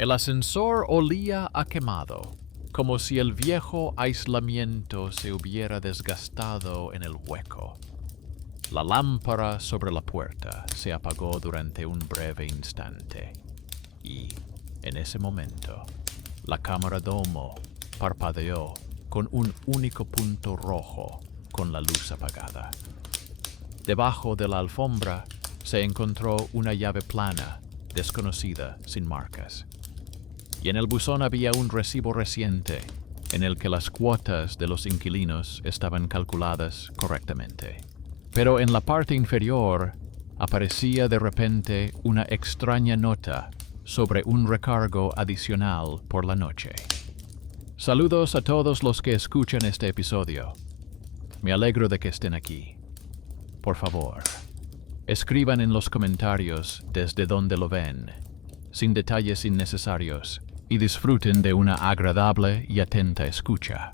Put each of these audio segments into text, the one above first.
El ascensor olía a quemado, como si el viejo aislamiento se hubiera desgastado en el hueco. La lámpara sobre la puerta se apagó durante un breve instante y, en ese momento, la cámara domo parpadeó con un único punto rojo con la luz apagada. Debajo de la alfombra se encontró una llave plana, desconocida, sin marcas. Y en el buzón había un recibo reciente en el que las cuotas de los inquilinos estaban calculadas correctamente. Pero en la parte inferior aparecía de repente una extraña nota sobre un recargo adicional por la noche. Saludos a todos los que escuchan este episodio. Me alegro de que estén aquí. Por favor, escriban en los comentarios desde donde lo ven, sin detalles innecesarios, y disfruten de una agradable y atenta escucha.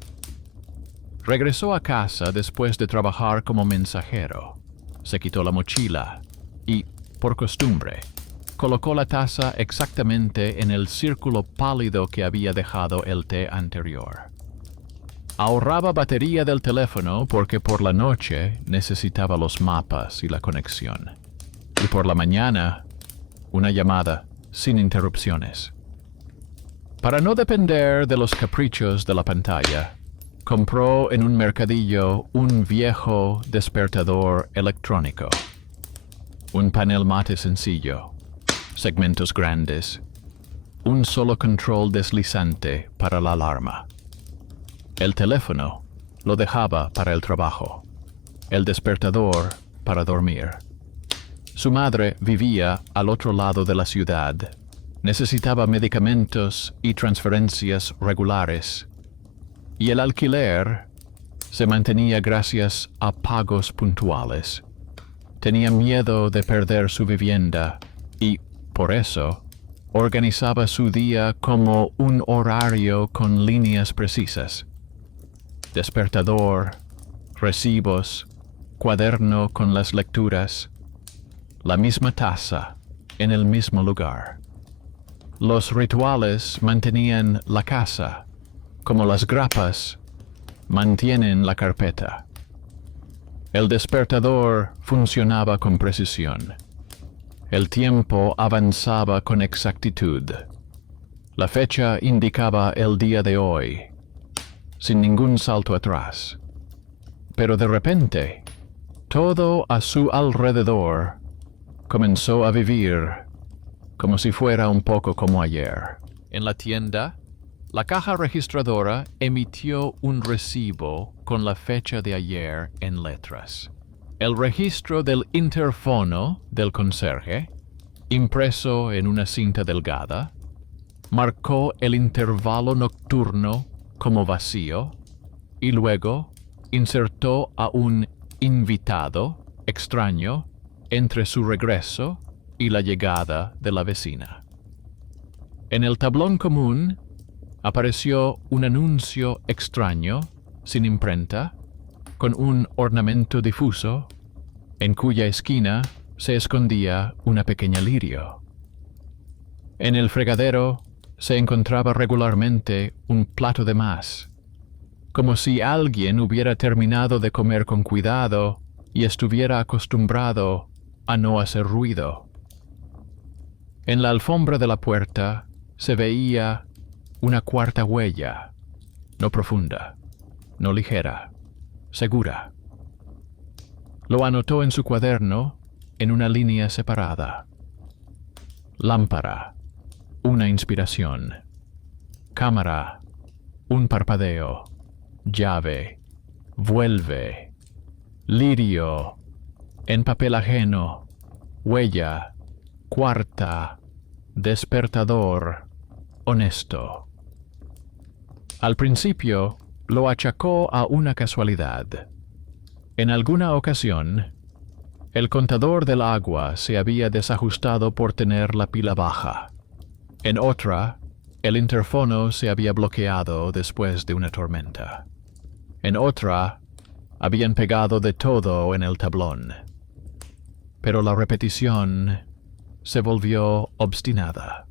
Regresó a casa después de trabajar como mensajero. Se quitó la mochila y, por costumbre, colocó la taza exactamente en el círculo pálido que había dejado el té anterior. Ahorraba batería del teléfono porque por la noche necesitaba los mapas y la conexión. Y por la mañana, una llamada sin interrupciones. Para no depender de los caprichos de la pantalla, compró en un mercadillo un viejo despertador electrónico. Un panel mate sencillo, segmentos grandes, un solo control deslizante para la alarma. El teléfono lo dejaba para el trabajo, el despertador para dormir. Su madre vivía al otro lado de la ciudad. Necesitaba medicamentos y transferencias regulares, y el alquiler se mantenía gracias a pagos puntuales. Tenía miedo de perder su vivienda y, por eso, organizaba su día como un horario con líneas precisas. Despertador, recibos, cuaderno con las lecturas, la misma taza en el mismo lugar. Los rituales mantenían la casa, como las grapas mantienen la carpeta. El despertador funcionaba con precisión. El tiempo avanzaba con exactitud. La fecha indicaba el día de hoy, sin ningún salto atrás. Pero de repente, todo a su alrededor comenzó a vivir como si fuera un poco como ayer. En la tienda, la caja registradora emitió un recibo con la fecha de ayer en letras. El registro del interfono del conserje, impreso en una cinta delgada, marcó el intervalo nocturno como vacío y luego insertó a un invitado extraño entre su regreso y la llegada de la vecina. En el tablón común apareció un anuncio extraño, sin imprenta, con un ornamento difuso, en cuya esquina se escondía una pequeña lirio. En el fregadero se encontraba regularmente un plato de más, como si alguien hubiera terminado de comer con cuidado y estuviera acostumbrado a no hacer ruido. En la alfombra de la puerta se veía una cuarta huella, no profunda, no ligera, segura. Lo anotó en su cuaderno en una línea separada. Lámpara, una inspiración. Cámara, un parpadeo. Llave, vuelve. Lirio, en papel ajeno. Huella, cuarta. Despertador, honesto. Al principio, lo achacó a una casualidad. En alguna ocasión, el contador del agua se había desajustado por tener la pila baja. En otra, el interfono se había bloqueado después de una tormenta. En otra, habían pegado de todo en el tablón. Pero la repetición se volvió obstinada.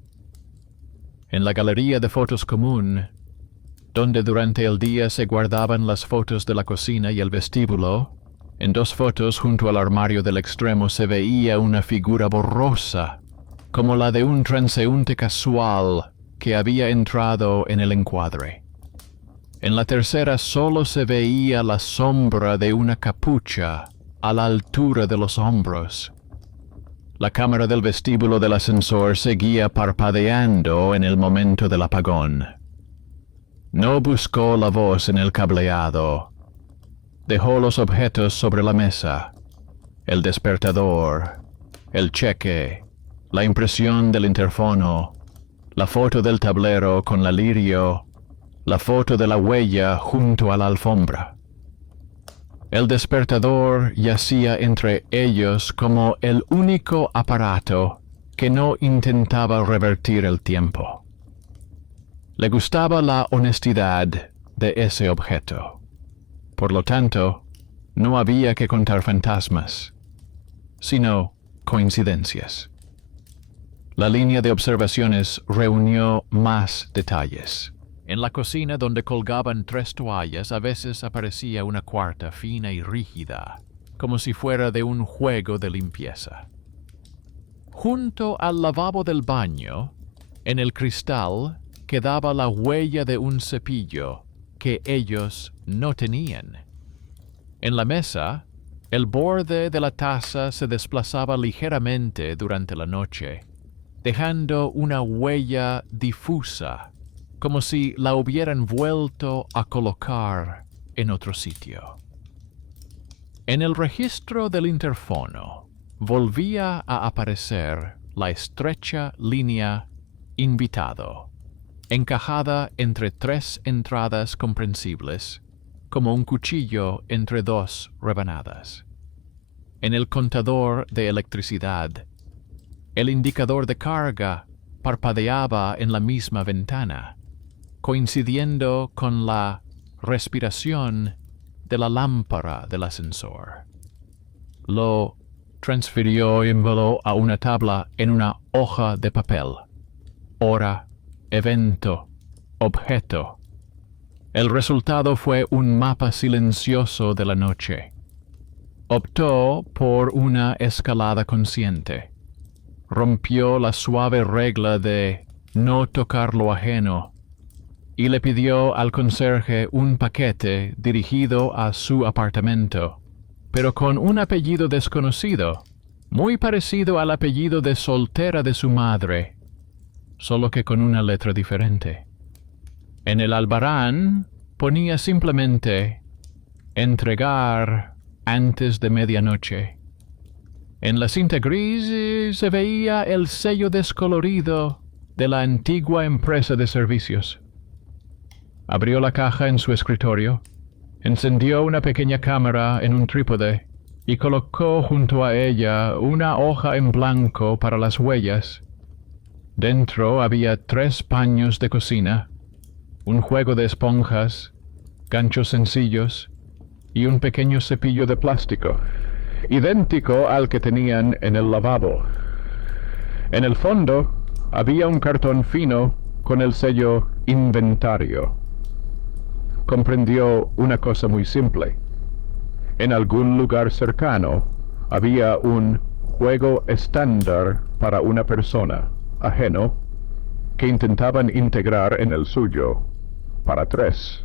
En la galería de fotos común, donde durante el día se guardaban las fotos de la cocina y el vestíbulo, en dos fotos junto al armario del extremo se veía una figura borrosa, como la de un transeúnte casual que había entrado en el encuadre. En la tercera solo se veía la sombra de una capucha a la altura de los hombros. La cámara del vestíbulo del ascensor seguía parpadeando en el momento del apagón. No buscó la voz en el cableado. Dejó los objetos sobre la mesa: el despertador, el cheque, la impresión del interfono, la foto del tablero con la lirio, la foto de la huella junto a la alfombra. El despertador yacía entre ellos como el único aparato que no intentaba revertir el tiempo. Le gustaba la honestidad de ese objeto. Por lo tanto, no había que contar fantasmas, sino coincidencias. La línea de observaciones reunió más detalles. En la cocina, donde colgaban 3 toallas, a veces aparecía una cuarta fina y rígida, como si fuera de un juego de limpieza. Junto al lavabo del baño, en el cristal, quedaba la huella de un cepillo que ellos no tenían. En la mesa, el borde de la taza se desplazaba ligeramente durante la noche, dejando una huella difusa, como si la hubieran vuelto a colocar en otro sitio. En el registro del interfono volvía a aparecer la estrecha línea invitado, encajada entre 3 entradas comprensibles, como un cuchillo entre 2 rebanadas. En el contador de electricidad, el indicador de carga parpadeaba en la misma ventana, coincidiendo con la respiración de la lámpara del ascensor. Lo transfirió y envoló a una tabla en una hoja de papel. Hora, evento, objeto. El resultado fue un mapa silencioso de la noche. Optó por una escalada consciente. Rompió la suave regla de no tocar lo ajeno y le pidió al conserje un paquete dirigido a su apartamento, pero con un apellido desconocido, muy parecido al apellido de soltera de su madre, solo que con una letra diferente. En el albarán ponía simplemente entregar antes de medianoche. En la cinta gris se veía el sello descolorido de la antigua empresa de servicios. Abrió la caja en su escritorio, encendió una pequeña cámara en un trípode y colocó junto a ella una hoja en blanco para las huellas. Dentro había 3 paños de cocina, un juego de esponjas, ganchos sencillos y un pequeño cepillo de plástico, idéntico al que tenían en el lavabo. En el fondo había un cartón fino con el sello inventario. Comprendió una cosa muy simple. En algún lugar cercano había un juego estándar para una persona, ajeno, que intentaban integrar en el suyo, para 3.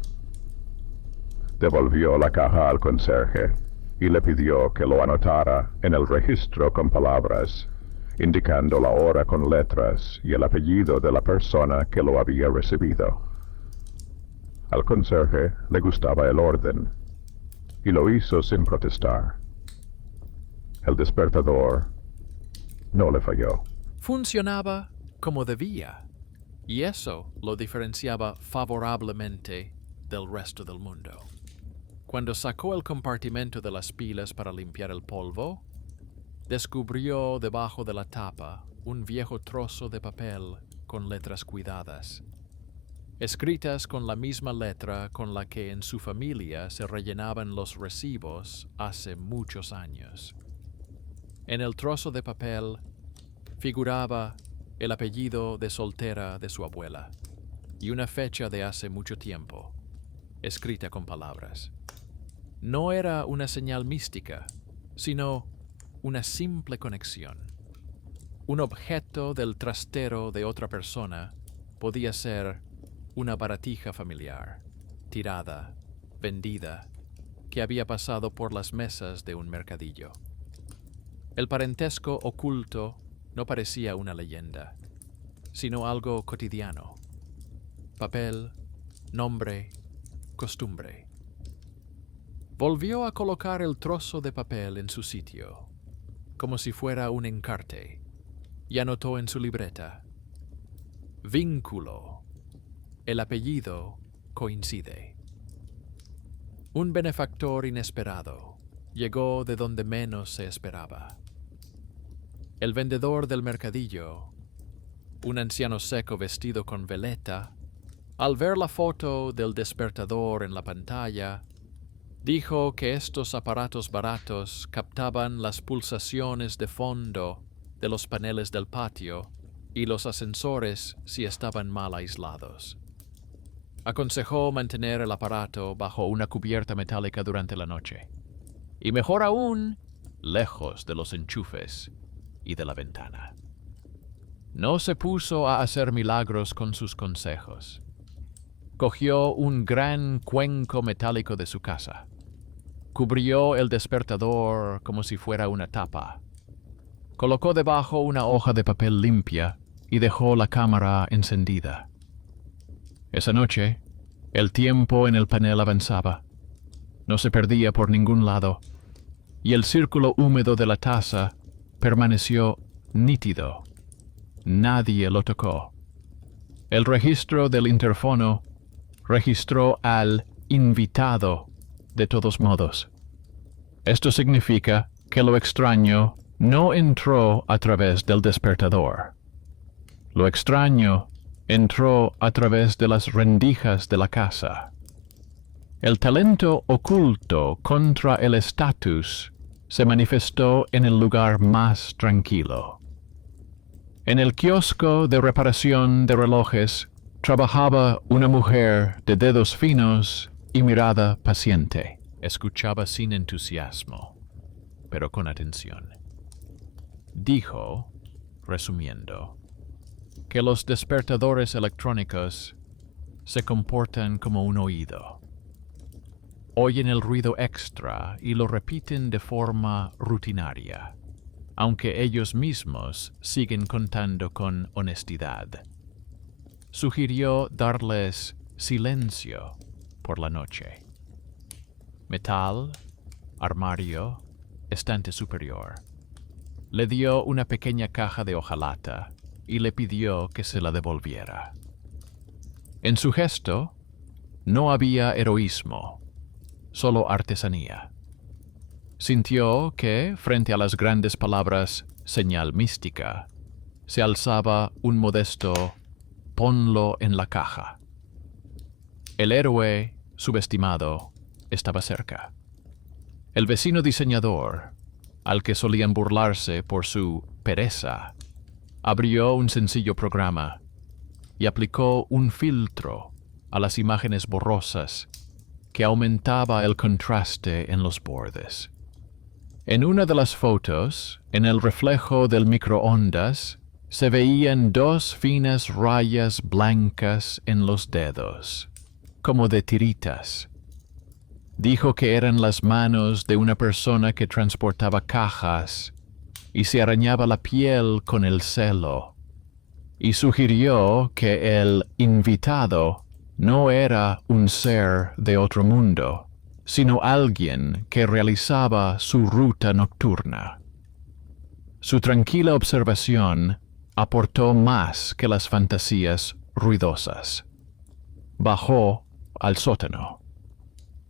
Devolvió la caja al conserje y le pidió que lo anotara en el registro con palabras, indicando la hora con letras y el apellido de la persona que lo había recibido. Al conserje le gustaba el orden, y lo hizo sin protestar. El despertador no le falló. Funcionaba como debía, y eso lo diferenciaba favorablemente del resto del mundo. Cuando sacó el compartimento de las pilas para limpiar el polvo, descubrió debajo de la tapa un viejo trozo de papel con letras cuidadas, escritas con la misma letra con la que en su familia se rellenaban los recibos hace muchos años. En el trozo de papel figuraba el apellido de soltera de su abuela y una fecha de hace mucho tiempo, escrita con palabras. No era una señal mística, sino una simple conexión. Un objeto del trastero de otra persona podía ser una baratija familiar, tirada, vendida, que había pasado por las mesas de un mercadillo. El parentesco oculto no parecía una leyenda, sino algo cotidiano. Papel, nombre, costumbre. Volvió a colocar el trozo de papel en su sitio, como si fuera un encarte, y anotó en su libreta: vínculo. El apellido coincide. Un benefactor inesperado llegó de donde menos se esperaba. El vendedor del mercadillo, un anciano seco vestido con veleta, al ver la foto del despertador en la pantalla, dijo que estos aparatos baratos captaban las pulsaciones de fondo de los paneles del patio y los ascensores si estaban mal aislados. Aconsejó mantener el aparato bajo una cubierta metálica durante la noche, y mejor aún, lejos de los enchufes y de la ventana. No se puso a hacer milagros con sus consejos. Cogió un gran cuenco metálico de su casa, cubrió el despertador como si fuera una tapa, colocó debajo una hoja de papel limpia y dejó la cámara encendida. Esa noche, el tiempo en el panel avanzaba, no se perdía por ningún lado, y el círculo húmedo de la taza permaneció nítido. Nadie lo tocó. El registro del interfono registró al invitado de todos modos. Esto significa que lo extraño no entró a través del despertador. Lo extraño entró a través de las rendijas de la casa. El talento oculto contra el estatus se manifestó en el lugar más tranquilo. En el kiosco de reparación de relojes trabajaba una mujer de dedos finos y mirada paciente. Escuchaba sin entusiasmo, pero con atención. Dijo, resumiendo, que los despertadores electrónicos se comportan como un oído. Oyen el ruido extra y lo repiten de forma rutinaria, aunque ellos mismos siguen contando con honestidad. Sugirió darles silencio por la noche. Metal, armario, estante superior. Le dio una pequeña caja de hojalata y le pidió que se la devolviera. En su gesto no había heroísmo, solo artesanía. Sintió que, frente a las grandes palabras señal mística, se alzaba un modesto ponlo en la caja. El héroe, subestimado, estaba cerca. El vecino diseñador, al que solían burlarse por su pereza, abrió un sencillo programa y aplicó un filtro a las imágenes borrosas que aumentaba el contraste en los bordes. En una de las fotos, en el reflejo del microondas, se veían dos finas rayas blancas en los dedos, como de tiritas. Dijo que eran las manos de una persona que transportaba cajas y se arañaba la piel con el celo, y sugirió que el invitado no era un ser de otro mundo, sino alguien que realizaba su ruta nocturna. Su tranquila observación aportó más que las fantasías ruidosas. Bajó al sótano.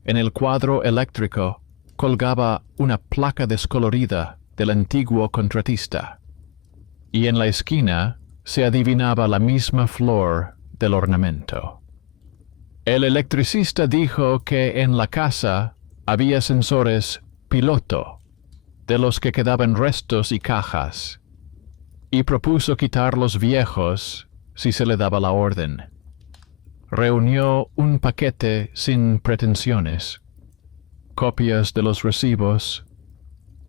En el cuadro eléctrico colgaba una placa descolorida del antiguo contratista, y en la esquina se adivinaba la misma flor del ornamento. El electricista dijo que en la casa había sensores piloto, de los que quedaban restos y cajas, y propuso quitar los viejos si se le daba la orden. Reunió un paquete sin pretensiones, copias de los recibos,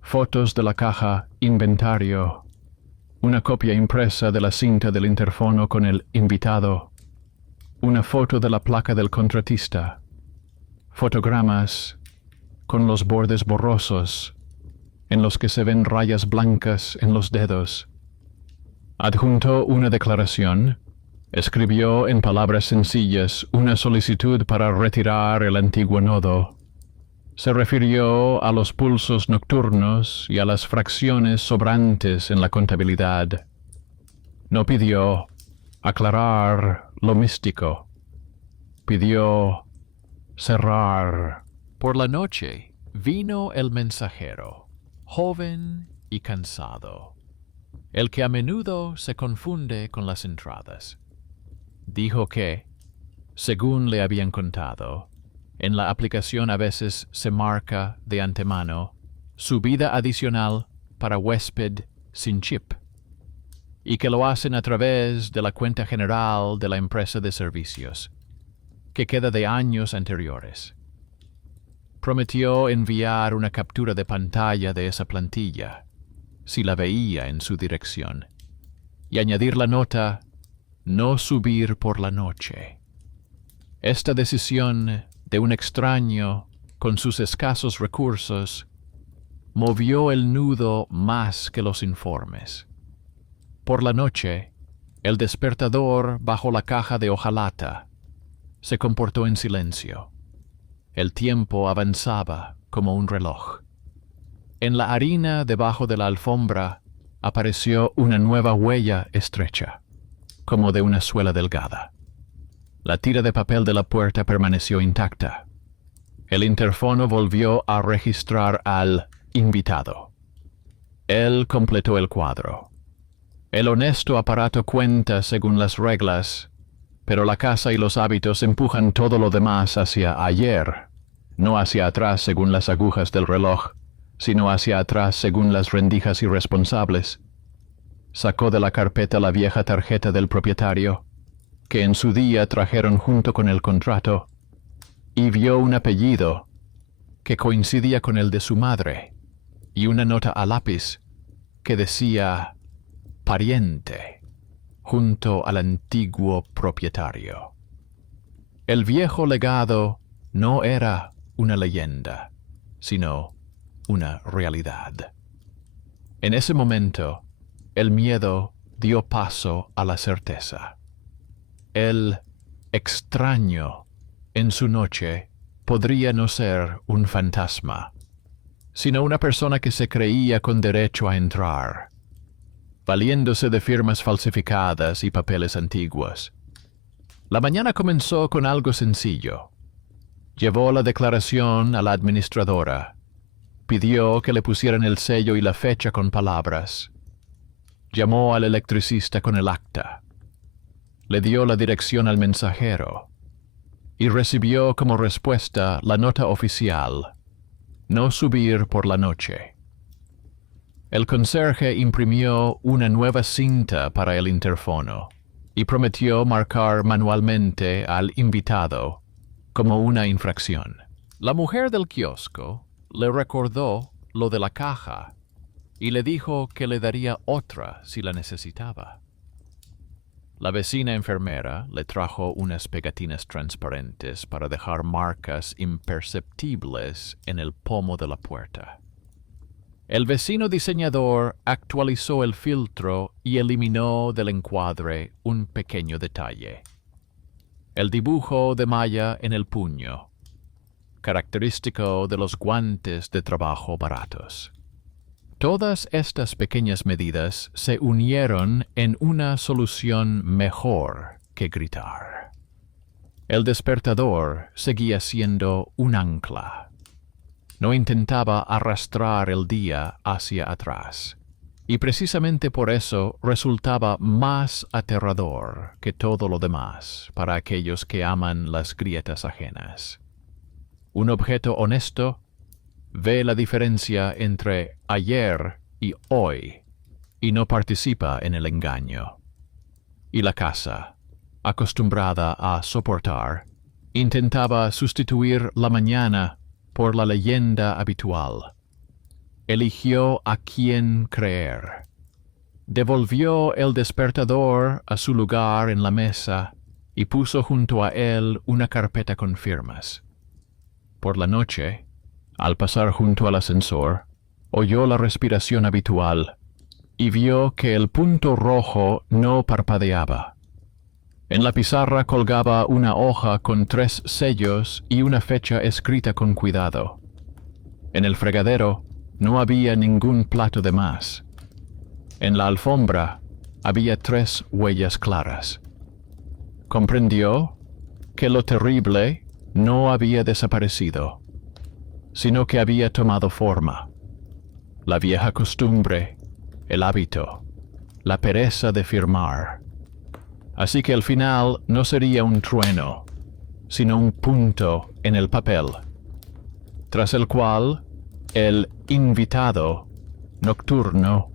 fotos de la caja inventario, una copia impresa de la cinta del interfono con el invitado, una foto de la placa del contratista, fotogramas con los bordes borrosos en los que se ven rayas blancas en los dedos. Adjuntó una declaración, escribió en palabras sencillas una solicitud para retirar el antiguo nodo. Se refirió a los pulsos nocturnos y a las fracciones sobrantes en la contabilidad. No pidió aclarar lo místico. Pidió cerrar. Por la noche vino el mensajero, joven y cansado, el que a menudo se confunde con las entradas. Dijo que, según le habían contado, en la aplicación a veces se marca de antemano subida adicional para huésped sin chip, y que lo hacen a través de la cuenta general de la empresa de servicios, que queda de años anteriores. Prometió enviar una captura de pantalla de esa plantilla, si la veía en su dirección, y añadir la nota «No subir por la noche». Esta decisión de un extraño con sus escasos recursos movió el nudo más que los informes. Por la noche, el despertador bajo la caja de hojalata se comportó en silencio. El tiempo avanzaba como un reloj. En la harina debajo de la alfombra apareció una nueva huella estrecha, como de una suela delgada. La tira de papel de la puerta permaneció intacta. El interfono volvió a registrar al invitado. Él completó el cuadro. El honesto aparato cuenta según las reglas, pero la casa y los hábitos empujan todo lo demás hacia ayer, no hacia atrás según las agujas del reloj, sino hacia atrás según las rendijas irresponsables. Sacó de la carpeta la vieja tarjeta del propietario, que en su día trajeron junto con el contrato, y vio un apellido que coincidía con el de su madre, y una nota a lápiz que decía «pariente», junto al antiguo propietario. El viejo legado no era una leyenda, sino una realidad. En ese momento, el miedo dio paso a la certeza. El extraño en su noche podría no ser un fantasma, sino una persona que se creía con derecho a entrar, valiéndose de firmas falsificadas y papeles antiguos. La mañana comenzó con algo sencillo. Llevó la declaración a la administradora, pidió que le pusieran el sello y la fecha con palabras, llamó al electricista con el acta, le dio la dirección al mensajero y recibió como respuesta la nota oficial: no subir por la noche. El conserje imprimió una nueva cinta para el interfono y prometió marcar manualmente al invitado como una infracción. La mujer del kiosco le recordó lo de la caja y le dijo que le daría otra si la necesitaba. La vecina enfermera le trajo unas pegatinas transparentes para dejar marcas imperceptibles en el pomo de la puerta. El vecino diseñador actualizó el filtro y eliminó del encuadre un pequeño detalle: el dibujo de malla en el puño, característico de los guantes de trabajo baratos. Todas estas pequeñas medidas se unieron en una solución mejor que gritar. El despertador seguía siendo un ancla. No intentaba arrastrar el día hacia atrás, y precisamente por eso resultaba más aterrador que todo lo demás para aquellos que aman las grietas ajenas. Un objeto honesto ve la diferencia entre ayer y hoy, y no participa en el engaño. Y la casa, acostumbrada a soportar, intentaba sustituir la mañana por la leyenda habitual. Eligió a quién creer. Devolvió el despertador a su lugar en la mesa y puso junto a él una carpeta con firmas. Por la noche, al pasar junto al ascensor, oyó la respiración habitual y vio que el punto rojo no parpadeaba. En la pizarra colgaba una hoja con 3 sellos y una fecha escrita con cuidado. En el fregadero no había ningún plato de más. En la alfombra había 3 huellas claras. Comprendió que lo terrible no había desaparecido, sino que había tomado forma. La vieja costumbre, el hábito, la pereza de firmar. Así que al final no sería un trueno, sino un punto en el papel, tras el cual el invitado nocturno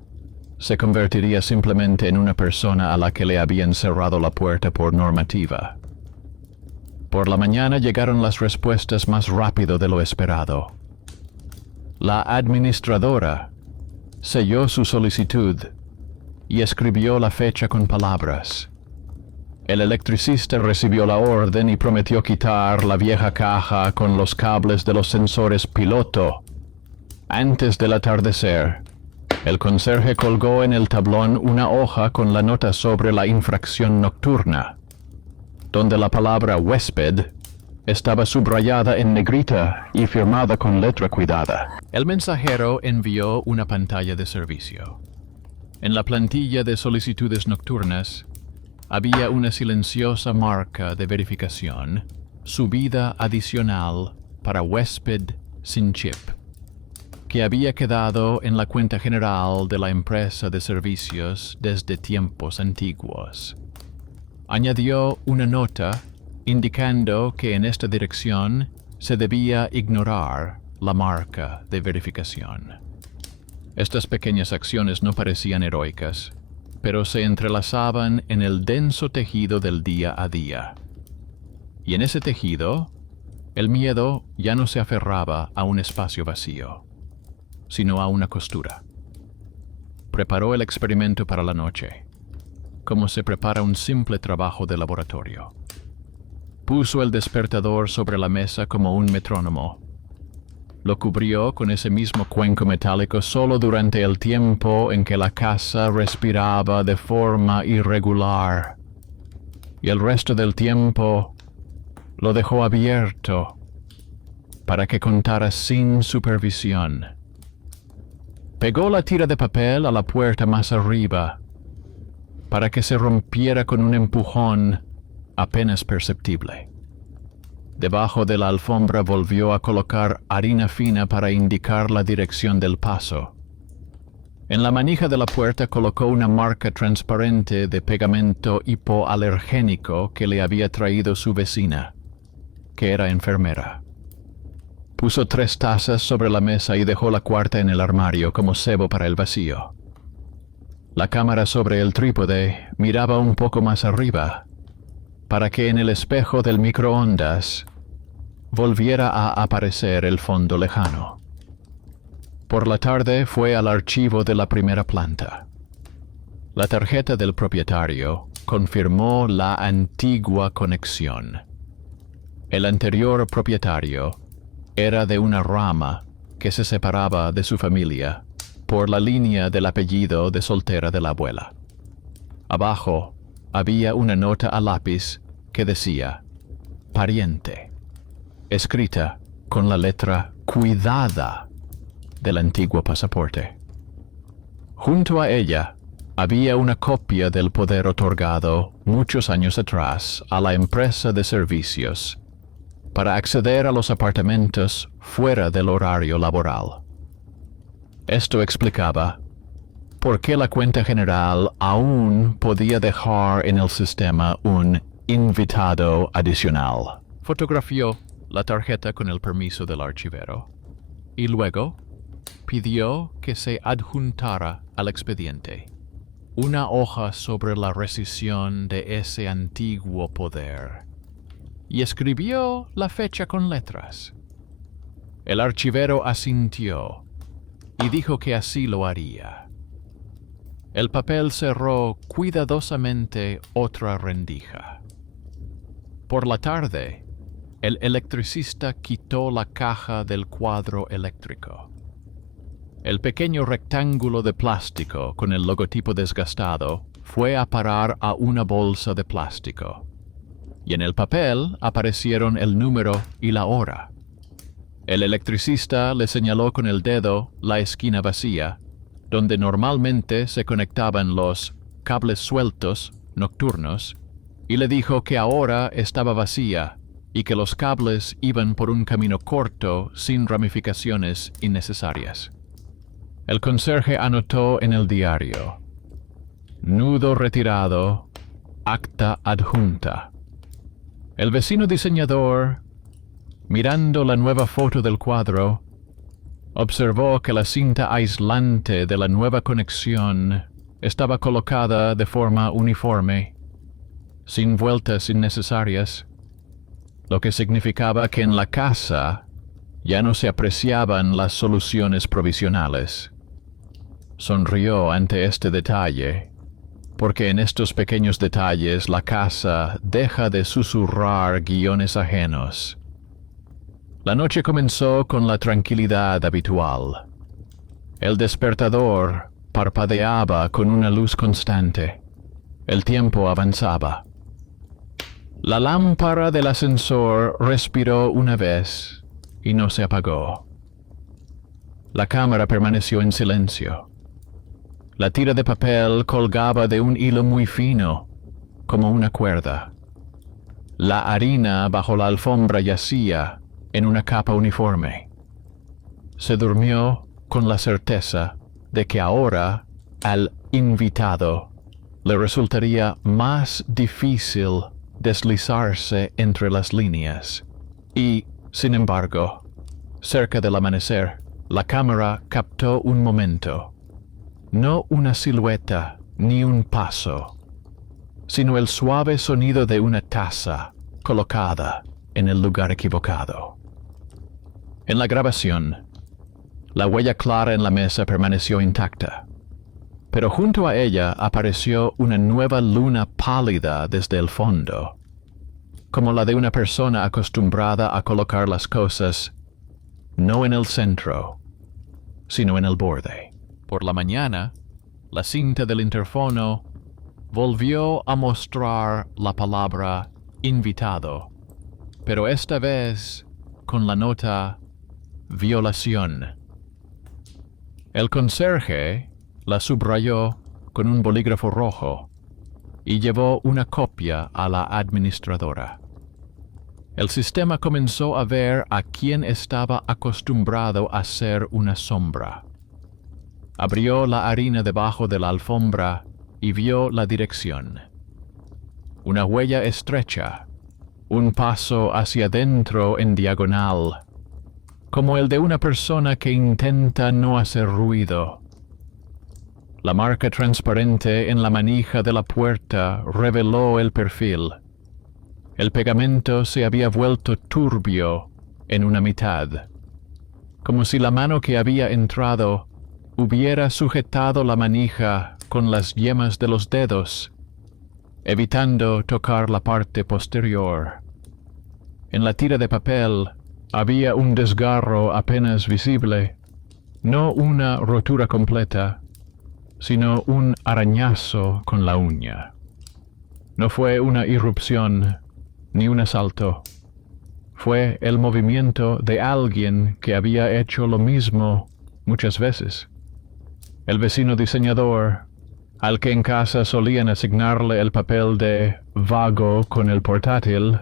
se convertiría simplemente en una persona a la que le habían cerrado la puerta por normativa. Por la mañana llegaron las respuestas más rápido de lo esperado. La administradora selló su solicitud y escribió la fecha con palabras. El electricista recibió la orden y prometió quitar la vieja caja con los cables de los sensores piloto. Antes del atardecer, el conserje colgó en el tablón una hoja con la nota sobre la infracción nocturna, donde la palabra huésped estaba subrayada en negrita y firmada con letra cuidada. El mensajero envió una pantalla de servicio. En la plantilla de solicitudes nocturnas había una silenciosa marca de verificación, subida adicional para huésped sin chip, que había quedado en la cuenta general de la empresa de servicios desde tiempos antiguos. Añadió una nota indicando que en esta dirección se debía ignorar la marca de verificación. Estas pequeñas acciones no parecían heroicas, pero se entrelazaban en el denso tejido del día a día. Y en ese tejido, el miedo ya no se aferraba a un espacio vacío, sino a una costura. Preparó el experimento para la noche, como se prepara un simple trabajo de laboratorio. Puso el despertador sobre la mesa como un metrónomo. Lo cubrió con ese mismo cuenco metálico solo durante el tiempo en que la casa respiraba de forma irregular. Y el resto del tiempo lo dejó abierto para que contara sin supervisión. Pegó la tira de papel a la puerta más arriba para que se rompiera con un empujón apenas perceptible. Debajo de la alfombra volvió a colocar harina fina para indicar la dirección del paso. En la manija de la puerta colocó una marca transparente de pegamento hipoalergénico que le había traído su vecina, que era enfermera. Puso 3 tazas sobre la mesa y dejó la cuarta en el armario como cebo para el vacío. La cámara sobre el trípode miraba un poco más arriba, para que en el espejo del microondas volviera a aparecer el fondo lejano. Por la tarde fue al archivo de la primera planta. La tarjeta del propietario confirmó la antigua conexión. El anterior propietario era de una rama que se separaba de su familia por la línea del apellido de soltera de la abuela. Abajo había una nota a lápiz que decía pariente, escrita con la letra cuidada del antiguo pasaporte. Junto a ella había una copia del poder otorgado muchos años atrás a la empresa de servicios para acceder a los apartamentos fuera del horario laboral. Esto explicaba por qué la cuenta general aún podía dejar en el sistema un invitado adicional. Fotografió la tarjeta con el permiso del archivero y luego pidió que se adjuntara al expediente. una hoja sobre la rescisión de ese antiguo poder y escribió la fecha con letras. El archivero asintió y dijo que así lo haría. El papel cerró cuidadosamente otra rendija. Por la tarde, el electricista quitó la caja del cuadro eléctrico. El pequeño rectángulo de plástico con el logotipo desgastado fue a parar a una bolsa de plástico, y en el papel aparecieron el número y la hora. El electricista le señaló con el dedo la esquina vacía, donde normalmente se conectaban los cables sueltos nocturnos, y le dijo que ahora estaba vacía y que los cables iban por un camino corto sin ramificaciones innecesarias. El conserje anotó en el diario: nudo retirado, acta adjunta. El vecino diseñador, mirando la nueva foto del cuadro, observó que la cinta aislante de la nueva conexión estaba colocada de forma uniforme, sin vueltas innecesarias, lo que significaba que en la casa ya no se apreciaban las soluciones provisionales. Sonrió ante este detalle, porque en estos pequeños detalles la casa deja de susurrar guiones ajenos. La noche comenzó con la tranquilidad habitual. El despertador parpadeaba con una luz constante. El tiempo avanzaba. La lámpara del ascensor respiró una vez y no se apagó. La cámara permaneció en silencio. La tira de papel colgaba de un hilo muy fino, como una cuerda. La harina bajo la alfombra yacía en una capa uniforme. Se durmió con la certeza de que ahora al invitado le resultaría más difícil deslizarse entre las líneas. Y, sin embargo, cerca del amanecer, la cámara captó un momento. No una silueta ni un paso, sino el suave sonido de una taza colocada en el lugar equivocado. En la grabación, la huella clara en la mesa permaneció intacta, pero junto a ella apareció una nueva luna pálida desde el fondo, como la de una persona acostumbrada a colocar las cosas no en el centro, sino en el borde. Por la mañana, la cinta del interfono volvió a mostrar la palabra invitado, pero esta vez con la nota violación. El conserje la subrayó con un bolígrafo rojo y llevó una copia a la administradora. El sistema comenzó a ver a quién estaba acostumbrado a ser una sombra. Abrió la harina debajo de la alfombra y vio la dirección. Una huella estrecha, un paso hacia adentro en diagonal, como el de una persona que intenta no hacer ruido. La marca transparente en la manija de la puerta reveló el perfil. El pegamento se había vuelto turbio en una mitad, como si la mano que había entrado hubiera sujetado la manija con las yemas de los dedos, evitando tocar la parte posterior. En la tira de papel había un desgarro apenas visible, no una rotura completa, sino un arañazo con la uña. No fue una irrupción ni un asalto. Fue el movimiento de alguien que había hecho lo mismo muchas veces. El vecino diseñador, al que en casa solían asignarle el papel de vago con el portátil,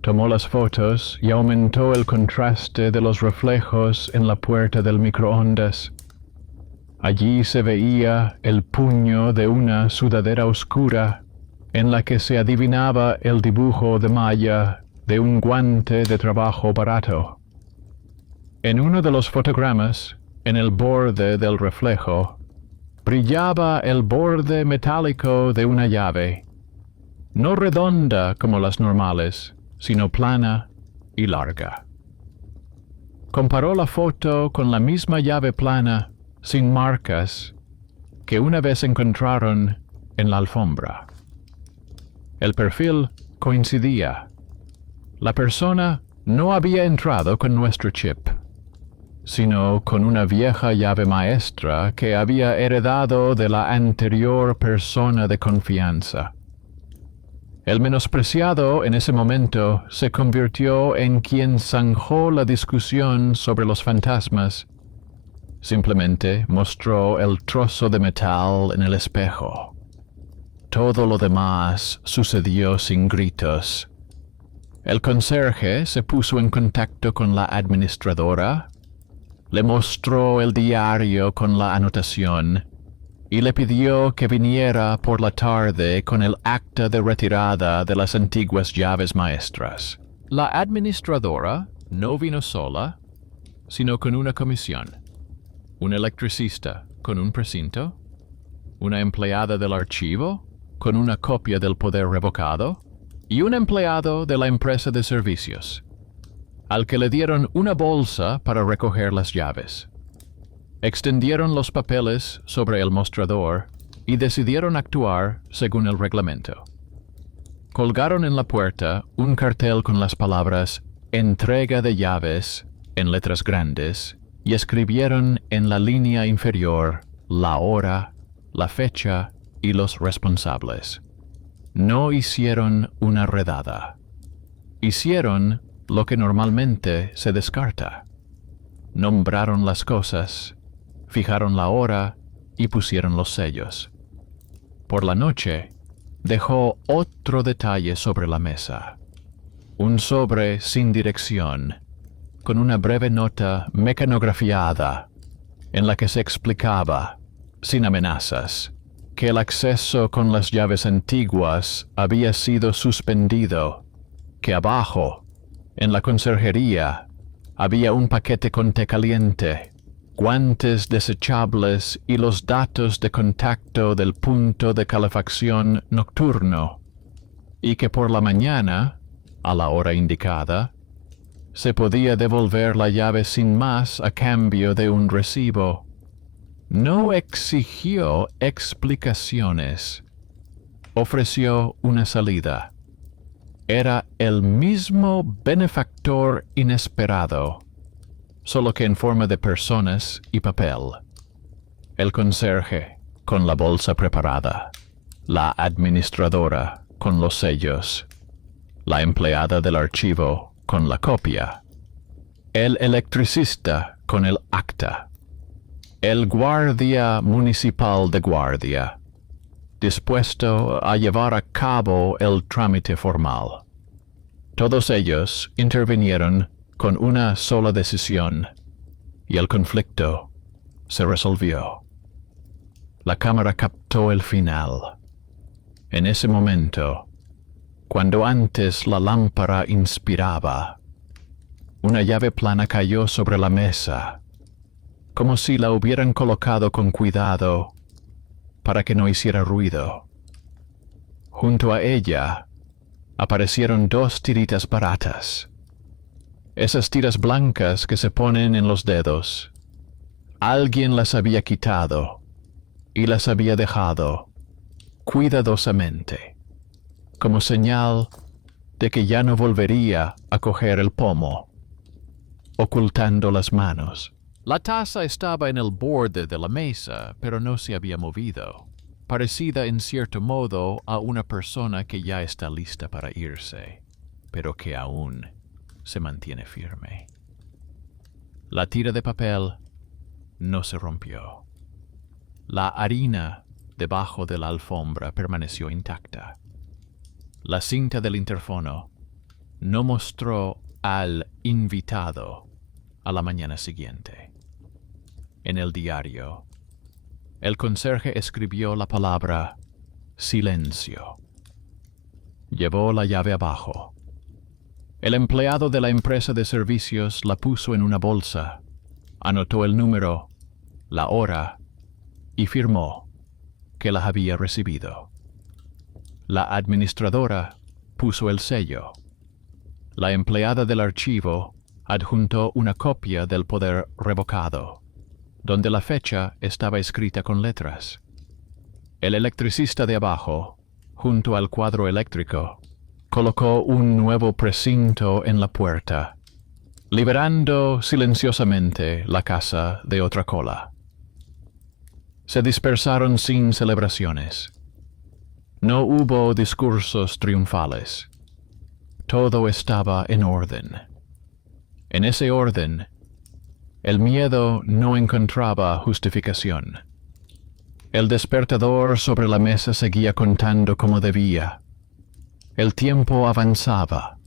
tomó las fotos y aumentó el contraste de los reflejos en la puerta del microondas. Allí se veía el puño de una sudadera oscura, en la que se adivinaba el dibujo de malla de un guante de trabajo barato. En uno de los fotogramas, en el borde del reflejo, Brillaba el borde metálico de una llave, no redonda como las normales, sino plana y larga. Comparó la foto con la misma llave plana, sin marcas, que una vez encontraron en la alfombra. El perfil coincidía. La persona no había entrado con nuestro chip, sino con una vieja llave maestra que había heredado de la anterior persona de confianza. El menospreciado en ese momento se convirtió en quien zanjó la discusión sobre los fantasmas. Simplemente mostró el trozo de metal en el espejo. Todo lo demás sucedió sin gritos. El conserje se puso en contacto con la administradora, le mostró el diario con la anotación y le pidió que viniera por la tarde con el acta de retirada de las antiguas llaves maestras. La administradora no vino sola, sino con una comisión. Un electricista con un precinto, una empleada del archivo con una copia del poder revocado y un empleado de la empresa de servicios, al que le dieron una bolsa para recoger las llaves. Extendieron los papeles sobre el mostrador y decidieron actuar según el reglamento. Colgaron en la puerta un cartel con las palabras «Entrega de llaves» en letras grandes y escribieron en la línea inferior la hora, la fecha y los responsables. No hicieron una redada. Hicieron lo que normalmente se descarta. Nombraron las cosas, fijaron la hora y pusieron los sellos. Por la noche, dejó otro detalle sobre la mesa. Un sobre sin dirección, con una breve nota mecanografiada, en la que se explicaba, sin amenazas, que el acceso con las llaves antiguas había sido suspendido, que abajo, en la conserjería, había un paquete con té caliente, guantes desechables y los datos de contacto del punto de calefacción nocturno, y que por la mañana, a la hora indicada, se podía devolver la llave sin más a cambio de un recibo. No exigió explicaciones. Ofreció una salida. Era el mismo benefactor inesperado, solo que en forma de personas y papel. El conserje, con la bolsa preparada. La administradora, con los sellos. La empleada del archivo, con la copia. El electricista, con el acta. El guardia municipal de guardia, dispuesto a llevar a cabo el trámite formal. Todos ellos intervinieron con una sola decisión, y el conflicto se resolvió. La cámara captó el final. En ese momento, cuando antes la lámpara inspiraba, una llave plana cayó sobre la mesa, como si la hubieran colocado con cuidado para que no hiciera ruido. Junto a ella aparecieron dos tiritas baratas, esas tiras blancas que se ponen en los dedos. Alguien las había quitado y las había dejado cuidadosamente, como señal de que ya no volvería a coger el pomo, ocultando las manos. La taza estaba en el borde de la mesa, pero no se había movido, parecida en cierto modo a una persona que ya está lista para irse, pero que aún se mantiene firme. La tira de papel no se rompió. La harina debajo de la alfombra permaneció intacta. La cinta del interfono no mostró al invitado a la mañana siguiente. En el diario, el conserje escribió la palabra silencio. Llevó la llave abajo. El empleado de la empresa de servicios la puso en una bolsa, anotó el número, la hora y firmó que la había recibido. La administradora puso el sello. La empleada del archivo adjuntó una copia del poder revocado, donde la fecha estaba escrita con letras. El electricista de abajo, junto al cuadro eléctrico, colocó un nuevo precinto en la puerta, liberando silenciosamente la casa de otra cola. Se dispersaron sin celebraciones. No hubo discursos triunfales. Todo estaba en orden. En ese orden, el miedo no encontraba justificación. El despertador sobre la mesa seguía contando como debía. El tiempo avanzaba.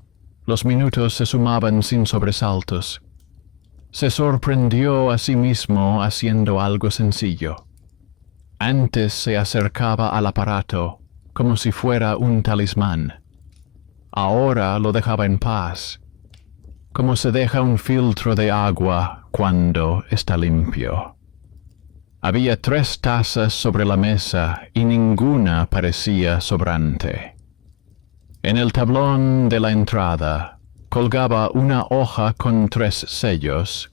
Los minutos se sumaban sin sobresaltos. Se sorprendió a sí mismo haciendo algo sencillo. Antes se acercaba al aparato como si fuera un talismán. Ahora lo dejaba en paz, como se deja un filtro de agua cuando está limpio. Había 3 tazas sobre la mesa y ninguna parecía sobrante. En el tablón de la entrada colgaba una hoja con 3 sellos,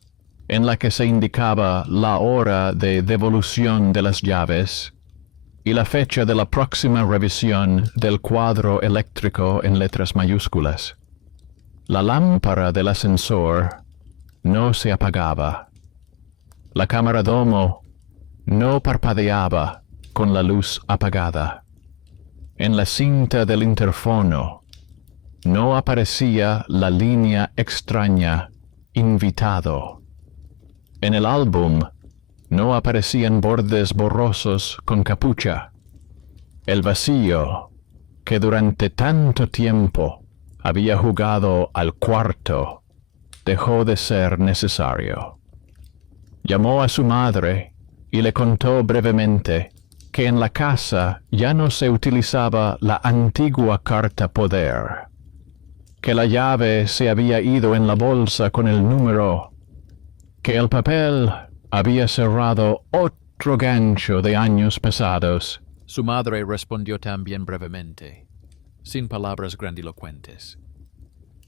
en la que se indicaba la hora de devolución de las llaves y la fecha de la próxima revisión del cuadro eléctrico en letras mayúsculas. La lámpara del ascensor no se apagaba. La cámara domo no parpadeaba con la luz apagada. En la cinta del interfono no aparecía la línea extraña invitado. En el álbum no aparecían bordes borrosos con capucha. El vacío, que durante tanto tiempo había jugado al cuarto, dejó de ser necesario. Llamó a su madre y le contó brevemente que en la casa ya no se utilizaba la antigua carta poder, que la llave se había ido en la bolsa con el número, que el papel había cerrado otro gancho de años pasados. Su madre respondió también brevemente, sin palabras grandilocuentes.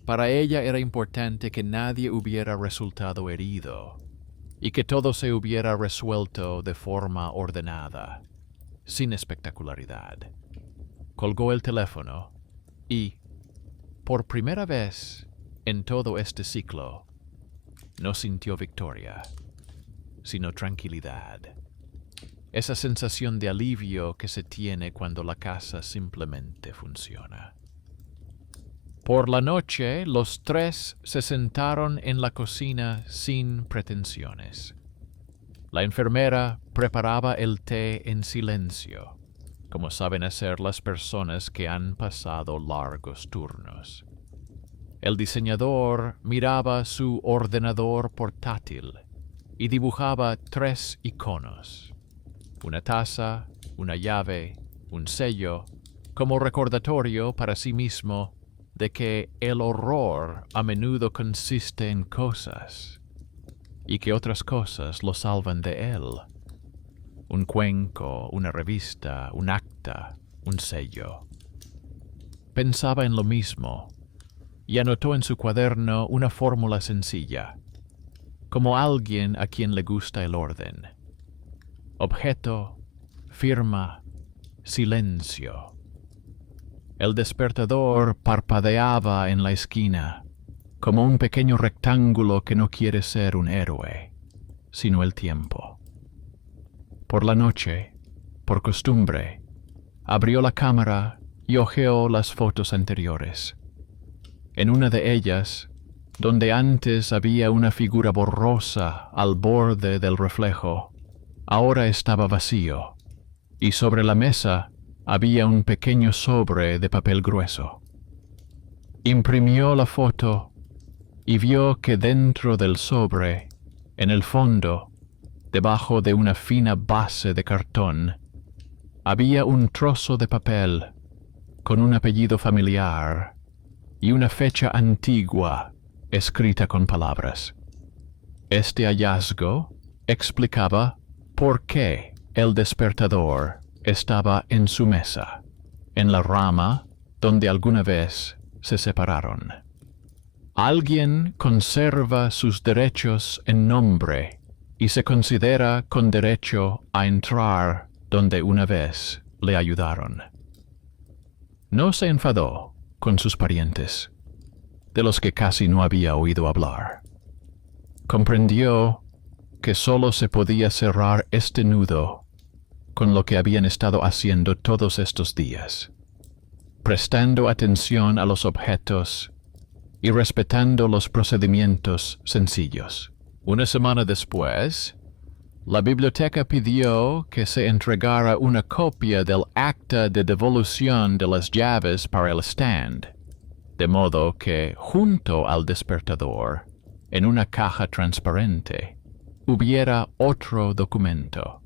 Para ella era importante que nadie hubiera resultado herido y que todo se hubiera resuelto de forma ordenada, sin espectacularidad. Colgó el teléfono y, por primera vez en todo este ciclo, no sintió victoria, sino tranquilidad. Esa sensación de alivio que se tiene cuando la casa simplemente funciona. Por la noche, los 3 se sentaron en la cocina sin pretensiones. La enfermera preparaba el té en silencio, como saben hacer las personas que han pasado largos turnos. El diseñador miraba su ordenador portátil y dibujaba 3 iconos: una taza, una llave, un sello, como recordatorio para sí mismo de que el horror a menudo consiste en cosas, y que otras cosas lo salvan de él. Un cuenco, una revista, un acta, un sello. Pensaba en lo mismo, y anotó en su cuaderno una fórmula sencilla, como alguien a quien le gusta el orden. Objeto, firma, silencio. El despertador parpadeaba en la esquina, como un pequeño rectángulo que no quiere ser un héroe, sino el tiempo. Por la noche, por costumbre, abrió la cámara y hojeó las fotos anteriores. En una de ellas, donde antes había una figura borrosa al borde del reflejo, ahora estaba vacío, y sobre la mesa había un pequeño sobre de papel grueso. Imprimió la foto y vio que dentro del sobre, en el fondo, debajo de una fina base de cartón, había un trozo de papel con un apellido familiar y una fecha antigua escrita con palabras. Este hallazgo explicaba por qué El despertador estaba en su mesa, en la rama donde alguna vez se separaron. Alguien conserva sus derechos en nombre y se considera con derecho a entrar donde una vez le ayudaron. No se enfadó con sus parientes, de los que casi no había oído hablar. Comprendió que solo se podía cerrar este nudo con lo que habían estado haciendo todos estos días, prestando atención a los objetos y respetando los procedimientos sencillos. Una semana después, la biblioteca pidió que se entregara una copia del acta de devolución de las llaves para el stand, de modo que, junto al despertador, en una caja transparente, hubiera otro documento,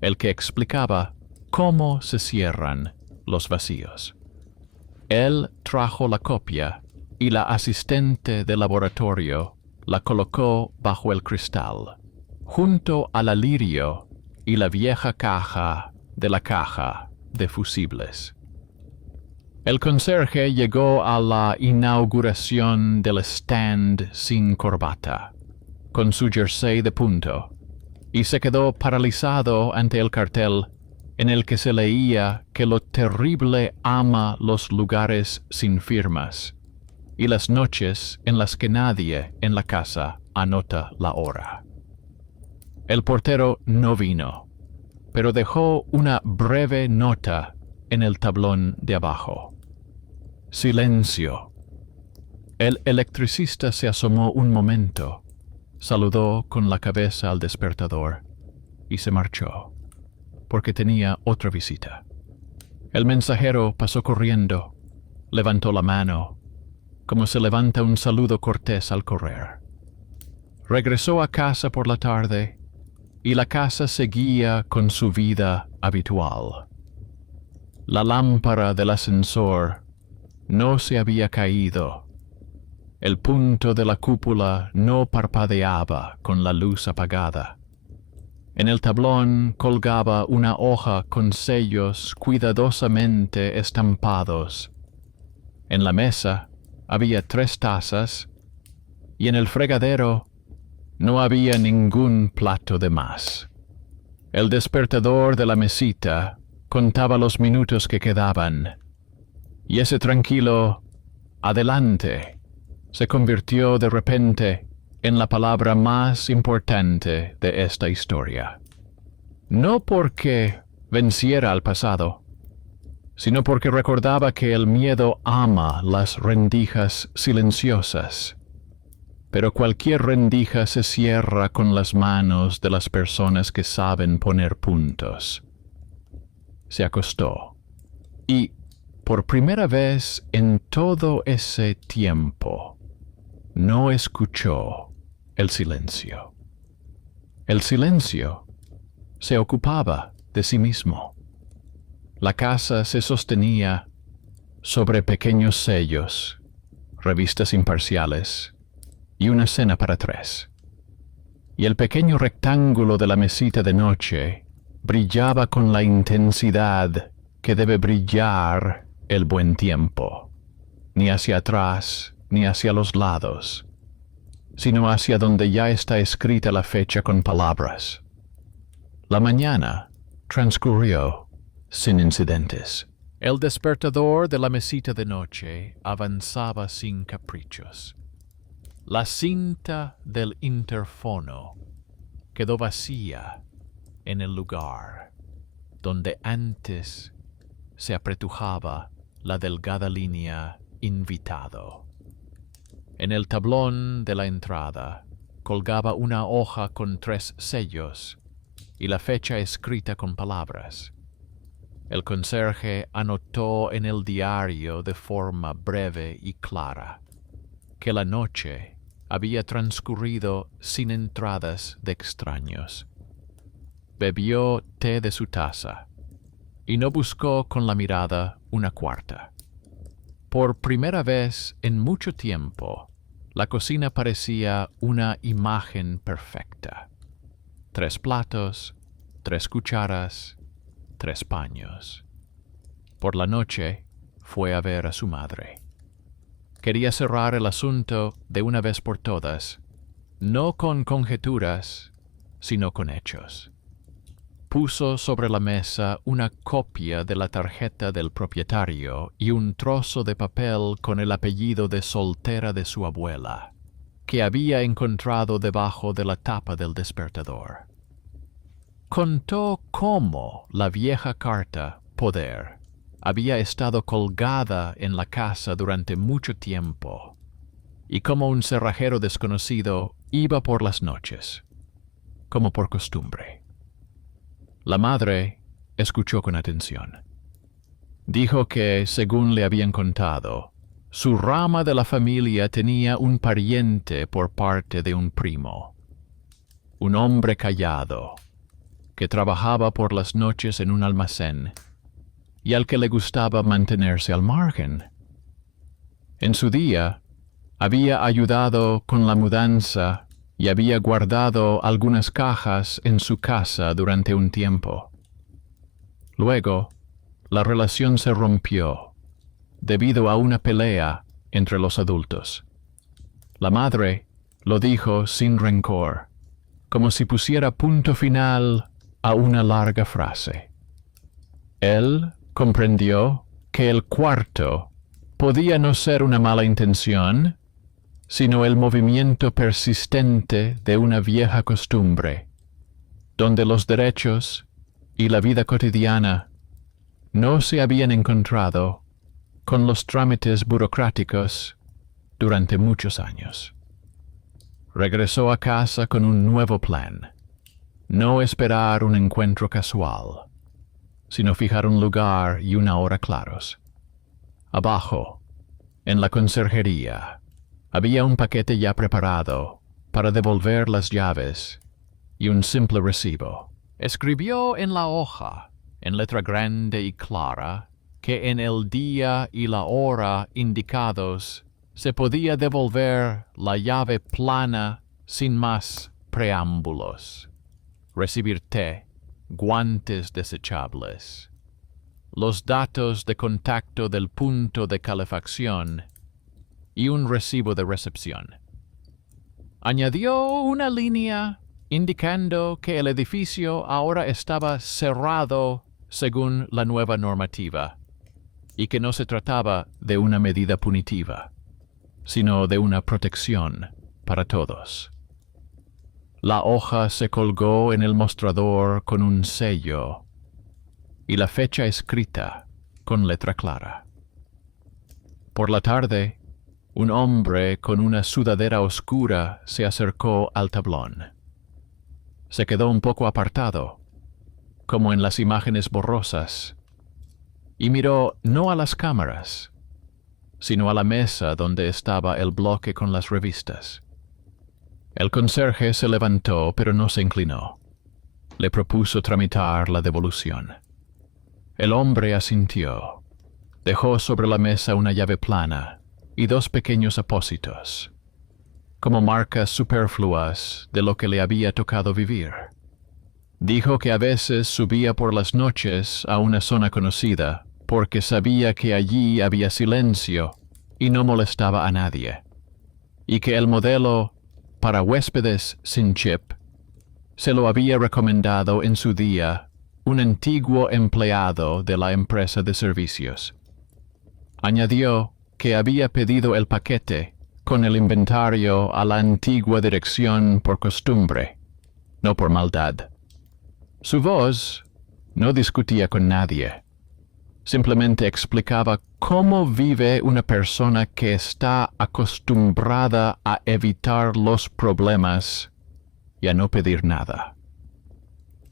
el que explicaba cómo se cierran los vacíos. Él trajo la copia y la asistente de laboratorio la colocó bajo el cristal, junto al alirio y la vieja caja de fusibles. El conserje llegó a la inauguración del stand sin corbata, con su jersey de punto, y se quedó paralizado ante el cartel en el que se leía que lo terrible ama los lugares sin firmas y las noches en las que nadie en la casa anota la hora. El portero no vino, pero dejó una breve nota en el tablón de abajo. Silencio. El electricista se asomó un momento, saludó con la cabeza al despertador y se marchó, porque tenía otra visita. El mensajero pasó corriendo, levantó la mano, como se levanta un saludo cortés al correr. Regresó a casa por la tarde y la casa seguía con su vida habitual. La lámpara del ascensor no se había caído. El punto de la cúpula no parpadeaba con la luz apagada. En el tablón colgaba una hoja con sellos cuidadosamente estampados. En la mesa había 3 tazas y en el fregadero no había ningún plato de más. El despertador de la mesita contaba los minutos que quedaban, y ese tranquilo «adelante» se convirtió de repente en la palabra más importante de esta historia. No porque venciera al pasado, sino porque recordaba que el miedo ama las rendijas silenciosas, pero cualquier rendija se cierra con las manos de las personas que saben poner puntos. Se acostó y, por primera vez en todo ese tiempo, no escuchó el silencio. El silencio se ocupaba de sí mismo. La casa se sostenía sobre pequeños sellos, revistas imparciales y una cena para 3. Y el pequeño rectángulo de la mesita de noche brillaba con la intensidad que debe brillar el buen tiempo, ni hacia atrás ni hacia los lados, sino hacia donde ya está escrita la fecha con palabras. La mañana transcurrió sin incidentes. El despertador de la mesita de noche avanzaba sin caprichos. La cinta del interfono quedó vacía en el lugar donde antes se apretujaba la delgada línea invitado. En el tablón de la entrada colgaba una hoja con 3 sellos y la fecha escrita con palabras. El conserje anotó en el diario de forma breve y clara que la noche había transcurrido sin entradas de extraños. Bebió té de su taza y no buscó con la mirada una cuarta. Por primera vez en mucho tiempo, la cocina parecía una imagen perfecta. 3 platos, 3 cucharas, 3 paños. Por la noche fue a ver a su madre. Quería cerrar el asunto de una vez por todas, no con conjeturas, sino con hechos. Puso sobre la mesa una copia de la tarjeta del propietario y un trozo de papel con el apellido de soltera de su abuela, que había encontrado debajo de la tapa del despertador. Contó cómo la vieja carta, Poder, había estado colgada en la casa durante mucho tiempo, y cómo un cerrajero desconocido iba por las noches, como por costumbre. La madre escuchó con atención. Dijo que, según le habían contado, su rama de la familia tenía un pariente por parte de un primo, un hombre callado, que trabajaba por las noches en un almacén y al que le gustaba mantenerse al margen. En su día, había ayudado con la mudanza y había guardado algunas cajas en su casa durante un tiempo. Luego, la relación se rompió debido a una pelea entre los adultos. La madre lo dijo sin rencor, como si pusiera punto final a una larga frase. Él comprendió que el cuarto podía no ser una mala intención, sino el movimiento persistente de una vieja costumbre, donde los derechos y la vida cotidiana no se habían encontrado con los trámites burocráticos durante muchos años. Regresó a casa con un nuevo plan: no esperar un encuentro casual, sino fijar un lugar y una hora claros. Abajo, en la conserjería, había un paquete ya preparado para devolver las llaves y un simple recibo. Escribió en la hoja, en letra grande y clara, que en el día y la hora indicados se podía devolver la llave plana sin más preámbulos. Recibir té, guantes desechables, los datos de contacto del punto de calefacción y un recibo de recepción. Añadió una línea indicando que el edificio ahora estaba cerrado según la nueva normativa y que no se trataba de una medida punitiva, sino de una protección para todos. La hoja se colgó en el mostrador con un sello y la fecha escrita con letra clara. Por la tarde, un hombre con una sudadera oscura se acercó al tablón. Se quedó un poco apartado, como en las imágenes borrosas, y miró no a las cámaras, sino a la mesa donde estaba el bloque con las revistas. El conserje se levantó, pero no se inclinó. Le propuso tramitar la devolución. El hombre asintió. Dejó sobre la mesa una llave plana y 2 pequeños apósitos, como marcas superfluas de lo que le había tocado vivir. Dijo que a veces subía por las noches a una zona conocida porque sabía que allí había silencio y no molestaba a nadie, y que el modelo para huéspedes sin chip se lo había recomendado en su día un antiguo empleado de la empresa de servicios. Añadió que había pedido el paquete con el inventario a la antigua dirección por costumbre, no por maldad. Su voz no discutía con nadie. Simplemente explicaba cómo vive una persona que está acostumbrada a evitar los problemas y a no pedir nada.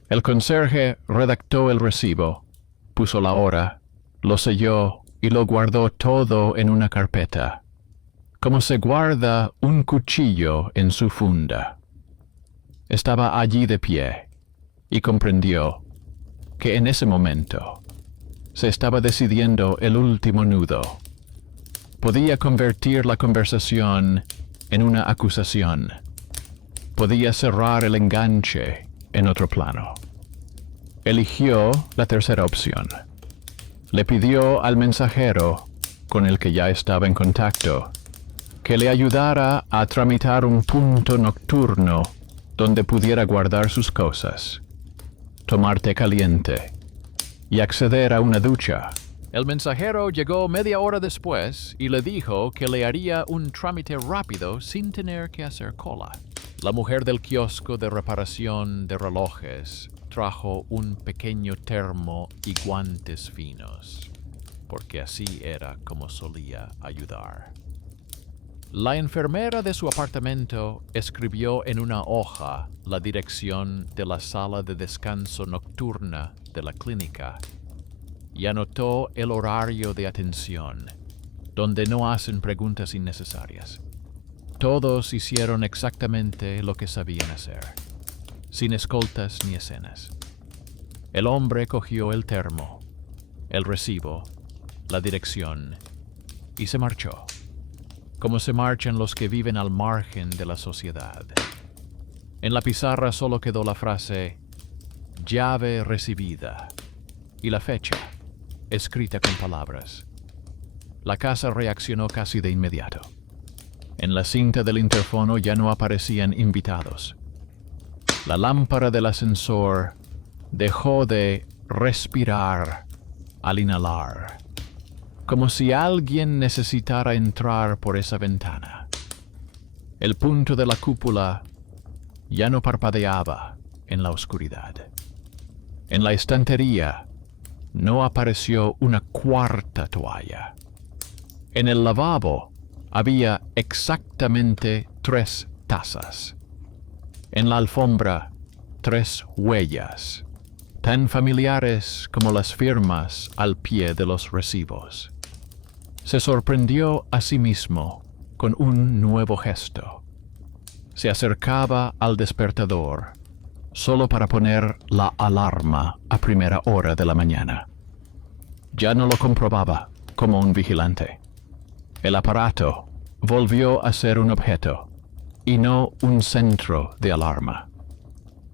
El conserje redactó el recibo, puso la hora, lo selló y lo guardó todo en una carpeta, como se guarda un cuchillo en su funda. Estaba allí de pie y comprendió que en ese momento se estaba decidiendo el último nudo. Podía convertir la conversación en una acusación. Podía cerrar el enganche en otro plano. Eligió la tercera opción. Le pidió al mensajero, con el que ya estaba en contacto, que le ayudara a tramitar un punto nocturno donde pudiera guardar sus cosas, tomar té caliente y acceder a una ducha. El mensajero llegó media hora después y le dijo que le haría un trámite rápido sin tener que hacer cola. La mujer del kiosco de reparación de relojes trajo un pequeño termo y guantes finos, porque así era como solía ayudar. La enfermera de su apartamento escribió en una hoja la dirección de la sala de descanso nocturna de la clínica y anotó el horario de atención, donde no hacen preguntas innecesarias. Todos hicieron exactamente lo que sabían hacer, sin escoltas ni escenas. El hombre cogió el termo, el recibo, la dirección y se marchó, como se marchan los que viven al margen de la sociedad. En la pizarra solo quedó la frase «llave recibida» y la fecha, escrita con palabras. La casa reaccionó casi de inmediato. En la cinta del interfono ya no aparecían invitados. La lámpara del ascensor dejó de respirar al inhalar, como si alguien necesitara entrar por esa ventana. El punto de la cúpula ya no parpadeaba en la oscuridad. En la estantería no apareció una cuarta toalla. En el lavabo había exactamente 3 tazas. En la alfombra, 3 huellas, tan familiares como las firmas al pie de los recibos. Se sorprendió a sí mismo con un nuevo gesto. Se acercaba al despertador solo para poner la alarma a primera hora de la mañana. Ya no lo comprobaba como un vigilante. El aparato volvió a ser un objeto y no un centro de alarma.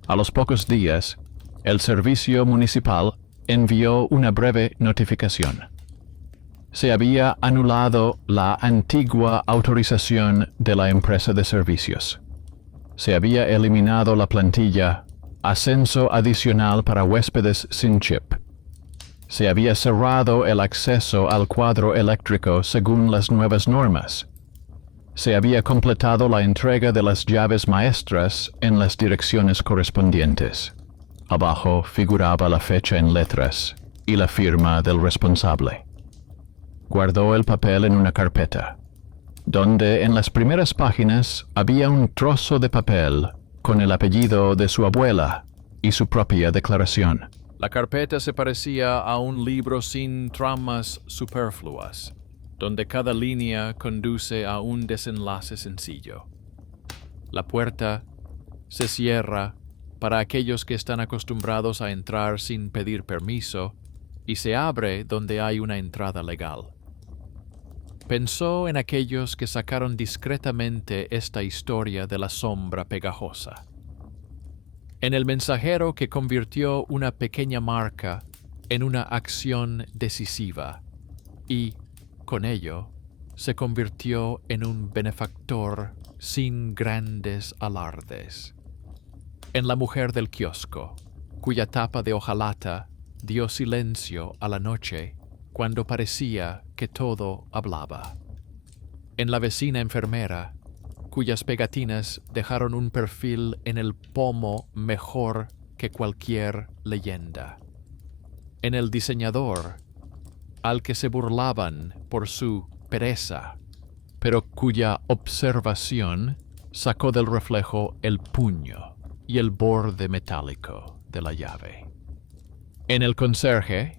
A los pocos días, el servicio municipal envió una breve notificación. Se había anulado la antigua autorización de la empresa de servicios. Se había eliminado la plantilla Ascenso adicional para huéspedes sin chip. Se había cerrado el acceso al cuadro eléctrico según las nuevas normas. Se había completado la entrega de las llaves maestras en las direcciones correspondientes. Abajo figuraba la fecha en letras y la firma del responsable. Guardó el papel en una carpeta, donde en las primeras páginas había un trozo de papel con el apellido de su abuela y su propia declaración. La carpeta se parecía a un libro sin tramas superfluas, donde cada línea conduce a un desenlace sencillo. La puerta se cierra para aquellos que están acostumbrados a entrar sin pedir permiso y se abre donde hay una entrada legal. Pensó en aquellos que sacaron discretamente esta historia de la sombra pegajosa. En el mensajero que convirtió una pequeña marca en una acción decisiva y, con ello, se convirtió en un benefactor sin grandes alardes. En la mujer del kiosco, cuya tapa de hojalata dio silencio a la noche cuando parecía que todo hablaba. En la vecina enfermera, cuyas pegatinas dejaron un perfil en el pomo mejor que cualquier leyenda. En el diseñador, al que se burlaban por su pereza, pero cuya observación sacó del reflejo el puño y el borde metálico de la llave. En el conserje,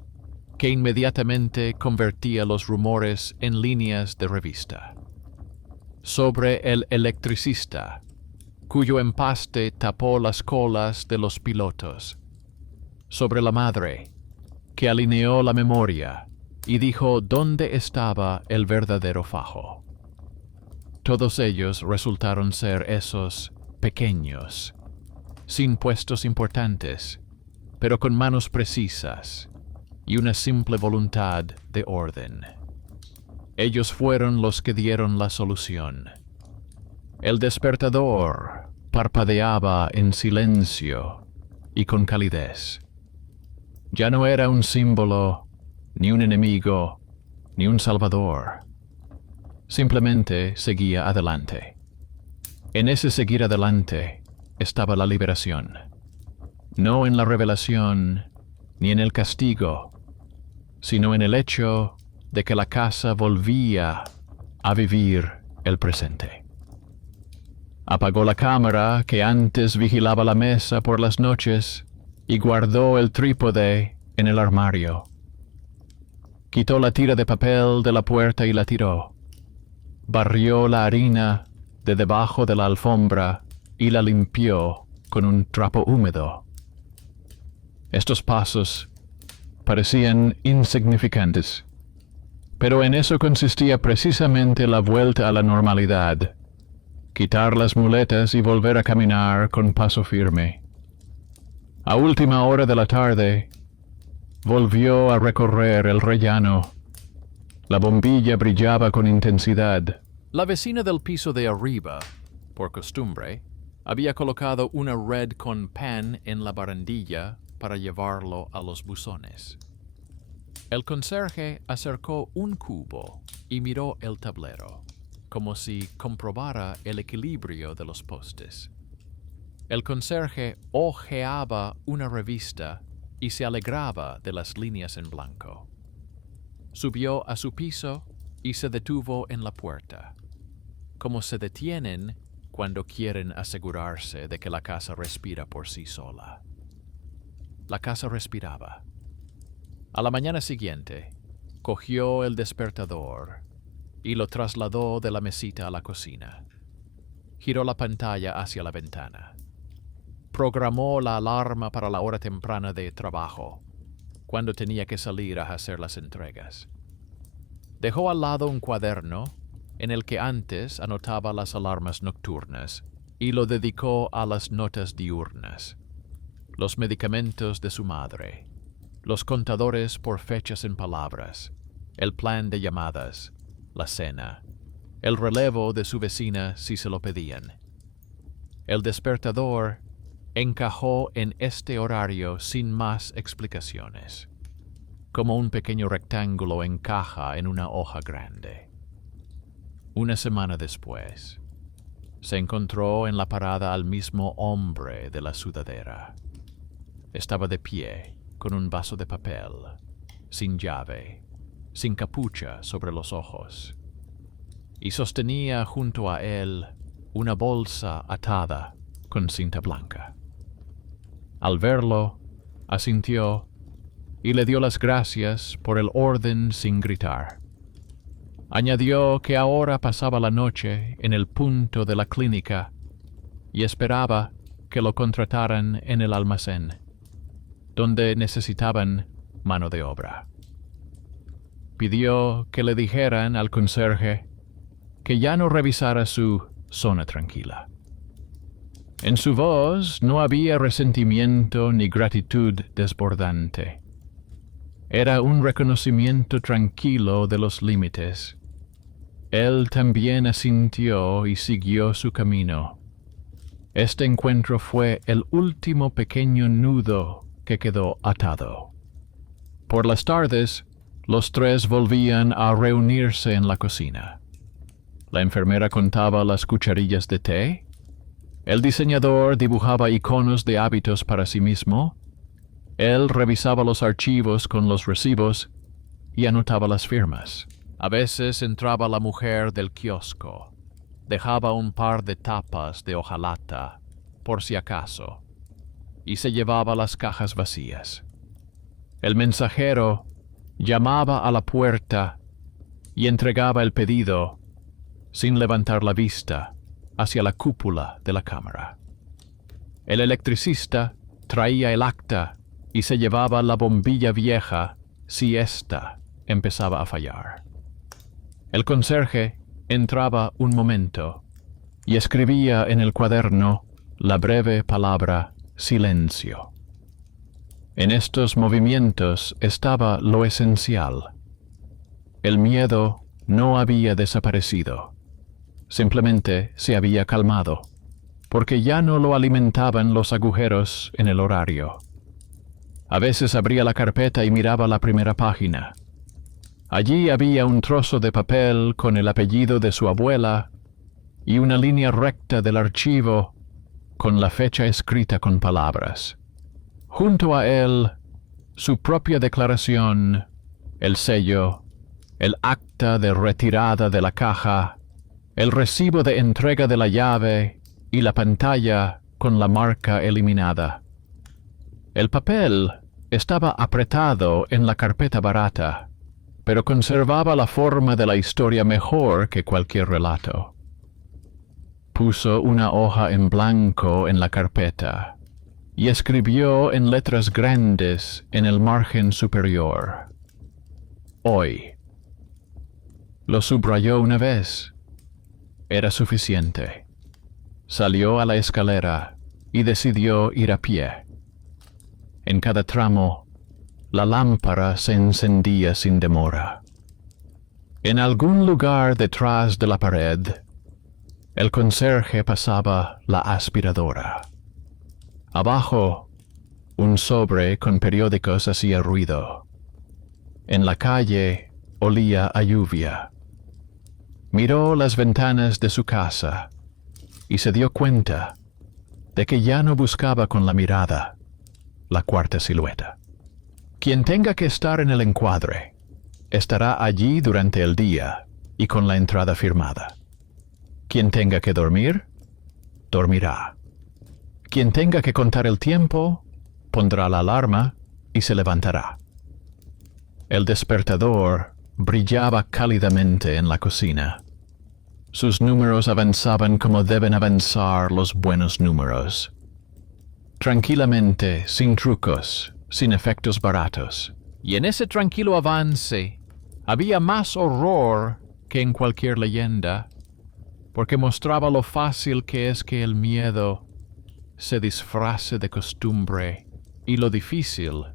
que inmediatamente convertía los rumores en líneas de revista. Sobre el electricista, cuyo empaste tapó las colas de los pilotos. Sobre la madre, que alineó la memoria y dijo dónde estaba el verdadero fajo. Todos ellos resultaron ser esos pequeños, sin puestos importantes, pero con manos precisas y una simple voluntad de orden. Ellos fueron los que dieron la solución. El despertador parpadeaba en silencio y con calidez. Ya no era un símbolo, ni un enemigo, ni un salvador. Simplemente seguía adelante. En ese seguir adelante estaba la liberación. No en la revelación, ni en el castigo, sino en el hecho de que la casa volvía a vivir el presente. Apagó la cámara que antes vigilaba la mesa por las noches y guardó el trípode en el armario. Quitó la tira de papel de la puerta y la tiró. Barrió la harina de debajo de la alfombra y la limpió con un trapo húmedo. Estos pasos parecían insignificantes, pero en eso consistía precisamente la vuelta a la normalidad: quitar las muletas y volver a caminar con paso firme. A última hora de la tarde, volvió a recorrer el rellano. La bombilla brillaba con intensidad. La vecina del piso de arriba, por costumbre, había colocado una red con pan en la barandilla para llevarlo a los buzones. El conserje acercó un cubo y miró el tablero, como si comprobara el equilibrio de los postes. El conserje hojeaba una revista y se alegraba de las líneas en blanco. Subió a su piso y se detuvo en la puerta, como se detienen cuando quieren asegurarse de que la casa respira por sí sola. La casa respiraba. A la mañana siguiente, cogió el despertador y lo trasladó de la mesita a la cocina. Giró la pantalla hacia la ventana. Programó la alarma para la hora temprana de trabajo, cuando tenía que salir a hacer las entregas. Dejó al lado un cuaderno en el que antes anotaba las alarmas nocturnas y lo dedicó a las notas diurnas, los medicamentos de su madre, los contadores por fechas en palabras, el plan de llamadas, la cena, el relevo de su vecina si se lo pedían. El despertador encajó en este horario sin más explicaciones, como un pequeño rectángulo encaja en una hoja grande. Una semana después, se encontró en la parada al mismo hombre de la sudadera. Estaba de pie, con un vaso de papel, sin llave, sin capucha sobre los ojos, y sostenía junto a él una bolsa atada con cinta blanca. Al verlo, asintió y le dio las gracias por el orden sin gritar. Añadió que ahora pasaba la noche en el punto de la clínica y esperaba que lo contrataran en el almacén, donde necesitaban mano de obra. Pidió que le dijeran al conserje que ya no revisara su zona tranquila. En su voz no había resentimiento ni gratitud desbordante. Era un reconocimiento tranquilo de los límites. Él también asintió y siguió su camino. Este encuentro fue el último pequeño nudo que quedó atado. Por las tardes, los tres volvían a reunirse en la cocina. La enfermera contaba las cucharillas de té. El diseñador dibujaba iconos de hábitos para sí mismo. Él revisaba los archivos con los recibos y anotaba las firmas. A veces entraba la mujer del kiosco. Dejaba un par de tapas de hojalata, por si acaso, y se llevaba las cajas vacías. El mensajero llamaba a la puerta y entregaba el pedido sin levantar la vista hacia la cúpula de la cámara. El electricista traía el acta y se llevaba la bombilla vieja si ésta empezaba a fallar. El conserje entraba un momento y escribía en el cuaderno la breve palabra silencio. En estos movimientos estaba lo esencial. El miedo no había desaparecido, simplemente se había calmado, porque ya no lo alimentaban los agujeros en el horario. A veces abría la carpeta y miraba la primera página. Allí había un trozo de papel con el apellido de su abuela y una línea recta del archivo con la fecha escrita con palabras. Junto a él, su propia declaración, el sello, el acta de retirada de la caja, el recibo de entrega de la llave y la pantalla con la marca eliminada. El papel estaba apretado en la carpeta barata, pero conservaba la forma de la historia mejor que cualquier relato. Puso una hoja en blanco en la carpeta y escribió en letras grandes en el margen superior: Hoy. Lo subrayó una vez. Era suficiente. Salió a la escalera y decidió ir a pie. En cada tramo, la lámpara se encendía sin demora. En algún lugar detrás de la pared, el conserje pasaba la aspiradora. Abajo, un sobre con periódicos hacía ruido. En la calle olía a lluvia. Miró las ventanas de su casa y se dio cuenta de que ya no buscaba con la mirada la cuarta silueta. Quien tenga que estar en el encuadre estará allí durante el día y con la entrada firmada. Quien tenga que dormir, dormirá. Quien tenga que contar el tiempo, pondrá la alarma y se levantará. El despertador brillaba cálidamente en la cocina. Sus números avanzaban como deben avanzar los buenos números. Tranquilamente, sin trucos, sin efectos baratos. Y en ese tranquilo avance había más horror que en cualquier leyenda, porque mostraba lo fácil que es que el miedo se disfrace de costumbre y lo difícil,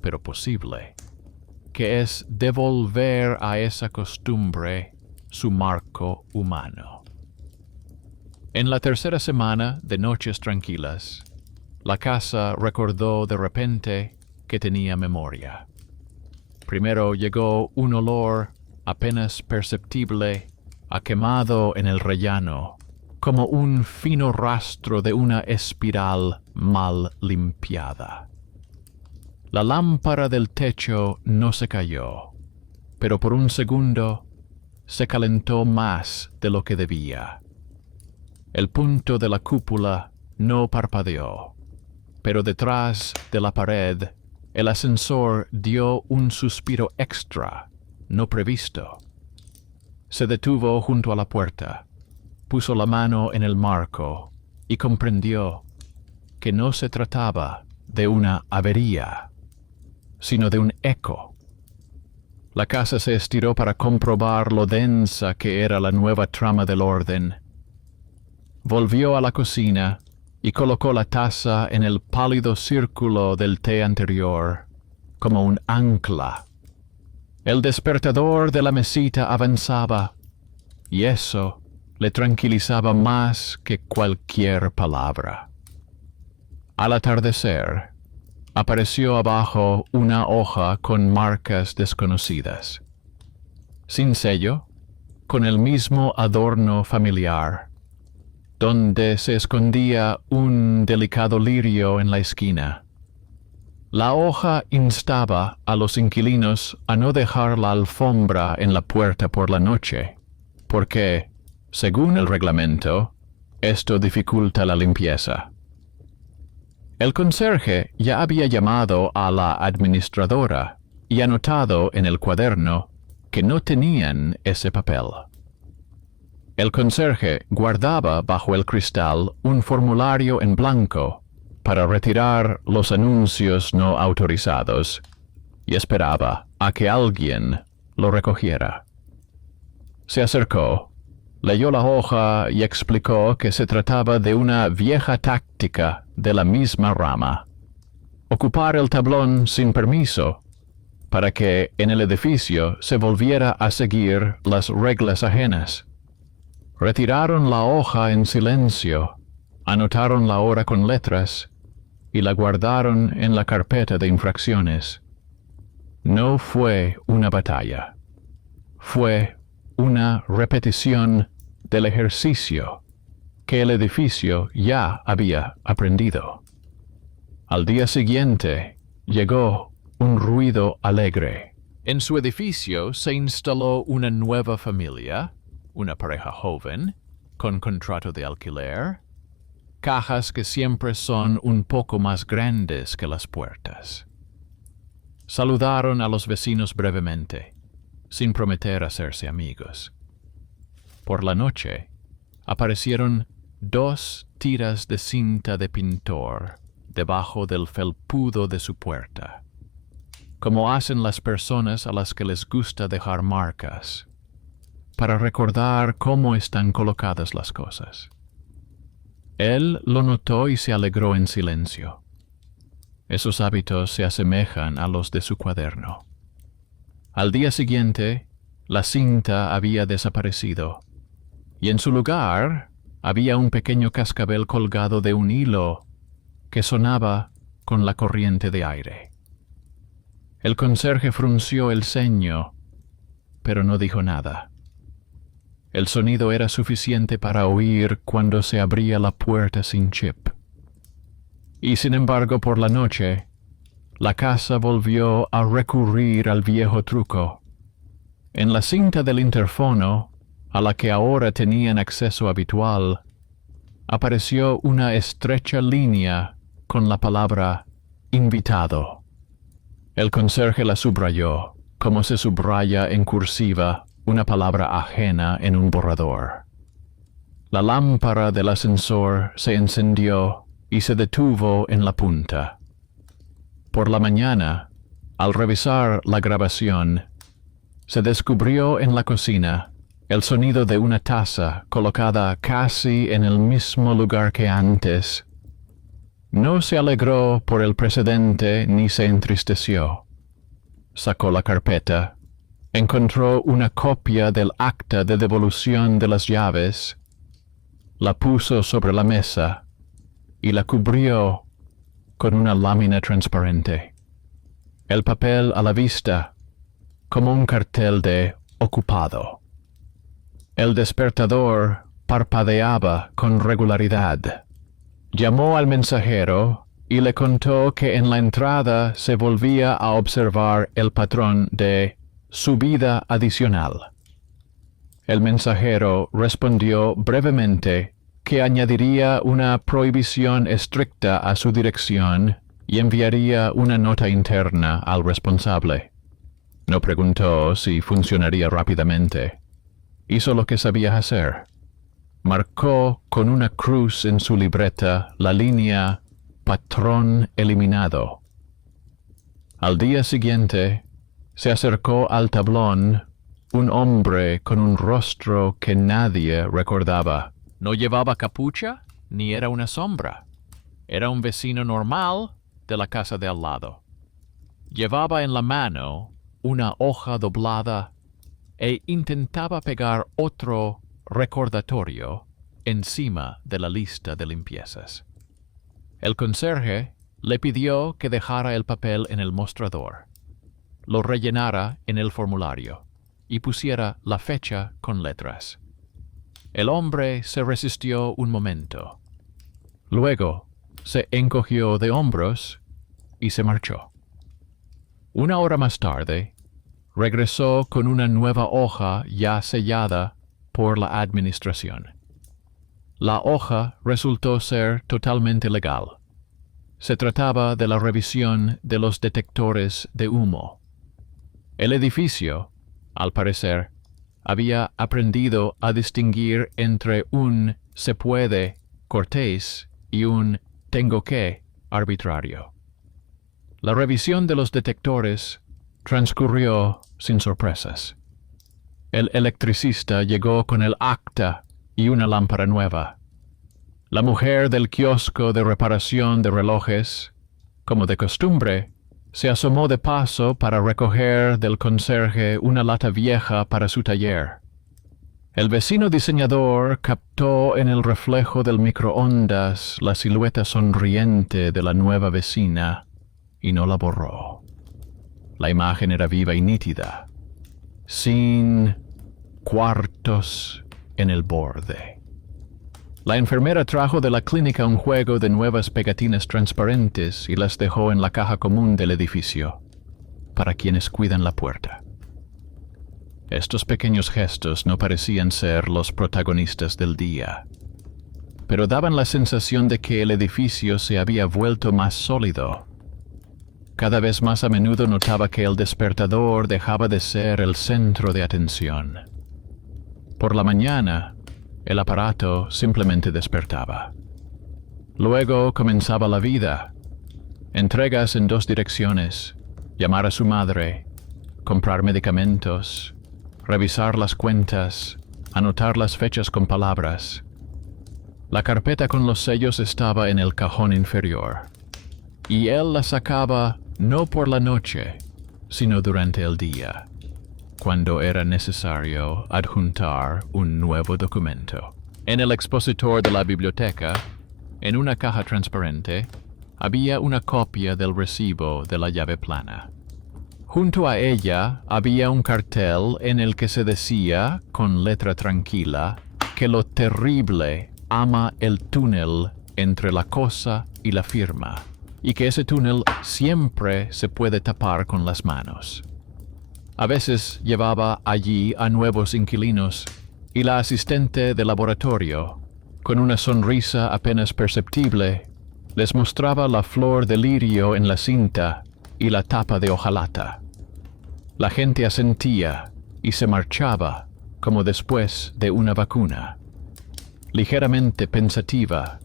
pero posible, que es devolver a esa costumbre su marco humano. En la tercera semana de Noches Tranquilas, la casa recordó de repente que tenía memoria. Primero llegó un olor apenas perceptible a quemado en el rellano, como un fino rastro de una espiral mal limpiada. La lámpara del techo no se cayó, pero por un segundo se calentó más de lo que debía. El punto de la cúpula no parpadeó, pero detrás de la pared el ascensor dio un suspiro extra, no previsto. Se detuvo junto a la puerta, puso la mano en el marco y comprendió que no se trataba de una avería, sino de un eco. La casa se estiró para comprobar lo densa que era la nueva trama del orden. Volvió a la cocina y colocó la taza en el pálido círculo del té anterior, como un ancla. El despertador de la mesita avanzaba, y eso le tranquilizaba más que cualquier palabra. Al atardecer, apareció abajo una hoja con marcas desconocidas. Sin sello, con el mismo adorno familiar, donde se escondía un delicado lirio en la esquina. La hoja instaba a los inquilinos a no dejar la alfombra en la puerta por la noche, porque, según el reglamento, esto dificulta la limpieza. El conserje ya había llamado a la administradora y anotado en el cuaderno que no tenían ese papel. El conserje guardaba bajo el cristal un formulario en blanco para retirar los anuncios no autorizados y esperaba a que alguien lo recogiera. Se acercó, leyó la hoja y explicó que se trataba de una vieja táctica de la misma rama. ocupar el tablón sin permiso, para que en el edificio se volviera a seguir las reglas ajenas. Retiraron la hoja en silencio, anotaron la hora con letras y la guardaron en la carpeta de infracciones. No fue una batalla, fue una repetición del ejercicio que el edificio ya había aprendido. Al día siguiente llegó un ruido alegre. En su edificio se instaló una nueva familia, una pareja joven, con contrato de alquiler, cajas que siempre son un poco más grandes que las puertas. Saludaron a los vecinos brevemente, sin prometer hacerse amigos. Por la noche, aparecieron 2 tiras de cinta de pintor debajo del felpudo de su puerta, como hacen las personas a las que les gusta dejar marcas, para recordar cómo están colocadas las cosas. Él lo notó y se alegró en silencio. Esos hábitos se asemejan a los de su cuaderno. Al día siguiente, la cinta había desaparecido, y en su lugar había un pequeño cascabel colgado de un hilo que sonaba con la corriente de aire. El conserje frunció el ceño, pero no dijo nada. El sonido era suficiente para oír cuando se abría la puerta sin chip. Y sin embargo, por la noche, la casa volvió a recurrir al viejo truco. En la cinta del interfono, a la que ahora tenían acceso habitual, apareció una estrecha línea con la palabra invitado. El conserje la subrayó, como se subraya en cursiva una palabra ajena en un borrador. La lámpara del ascensor se encendió y se detuvo en la punta. Por la mañana, al revisar la grabación, se descubrió en la cocina el sonido de una taza colocada casi en el mismo lugar que antes. No se alegró por el precedente ni se entristeció. Sacó la carpeta, encontró una copia del acta de devolución de las llaves, la puso sobre la mesa y la cubrió con una lámina transparente. El papel a la vista, como un cartel de ocupado. El despertador parpadeaba con regularidad. Llamó al mensajero y le contó que en la entrada se volvía a observar el patrón de subida adicional. El mensajero respondió brevemente que añadiría una prohibición estricta a su dirección y enviaría una nota interna al responsable. No preguntó si funcionaría rápidamente. Hizo lo que sabía hacer. Marcó con una cruz en su libreta la línea patrón eliminado. Al día siguiente, se acercó al tablón un hombre con un rostro que nadie recordaba. No llevaba capucha ni era una sombra. Era un vecino normal de la casa de al lado. Llevaba en la mano una hoja doblada e intentaba pegar otro recordatorio encima de la lista de limpiezas. El conserje le pidió que dejara el papel en el mostrador, lo rellenara en el formulario y pusiera la fecha con letras. El hombre se resistió un momento. Luego se encogió de hombros y se marchó. Una hora más tarde, regresó con una nueva hoja ya sellada por la administración. La hoja resultó ser totalmente legal. Se trataba de la revisión de los detectores de humo. El edificio, al parecer, había aprendido a distinguir entre un se puede cortés y un tengo que arbitrario. La revisión de los detectores transcurrió sin sorpresas. El electricista llegó con el acta y una lámpara nueva. La mujer del kiosco de reparación de relojes, Como de costumbre, se asomó de paso para recoger del conserje una lata vieja para su taller. El vecino diseñador captó en el reflejo del microondas la silueta sonriente de la nueva vecina y no la borró. La imagen era viva y nítida, sin cuartos en el borde. La enfermera trajo de la clínica un juego de nuevas pegatinas transparentes y las dejó en la caja común del edificio, para quienes cuidan la puerta. Estos pequeños gestos no parecían ser los protagonistas del día, pero daban la sensación de que el edificio se había vuelto más sólido. Cada vez más a menudo notaba que el despertador dejaba de ser el centro de atención. Por la mañana, el aparato simplemente despertaba. Luego comenzaba la vida. Entregas en 2 direcciones: llamar a su madre, comprar medicamentos, revisar las cuentas, anotar las fechas con palabras. La carpeta con los sellos estaba en el cajón inferior, y él la sacaba no por la noche, sino durante el día, cuando era necesario adjuntar un nuevo documento. En el expositor de la biblioteca, en una caja transparente, había una copia del recibo de la llave plana. Junto a ella había un cartel en el que se decía, con letra tranquila, que lo terrible ama el túnel entre la cosa y la firma, y que ese túnel siempre se puede tapar con las manos. A veces llevaba allí a nuevos inquilinos, y la asistente de laboratorio, con una sonrisa apenas perceptible, les mostraba la flor de lirio en la cinta y la tapa de hojalata. La gente asentía y se marchaba como después de una vacuna, ligeramente pensativa,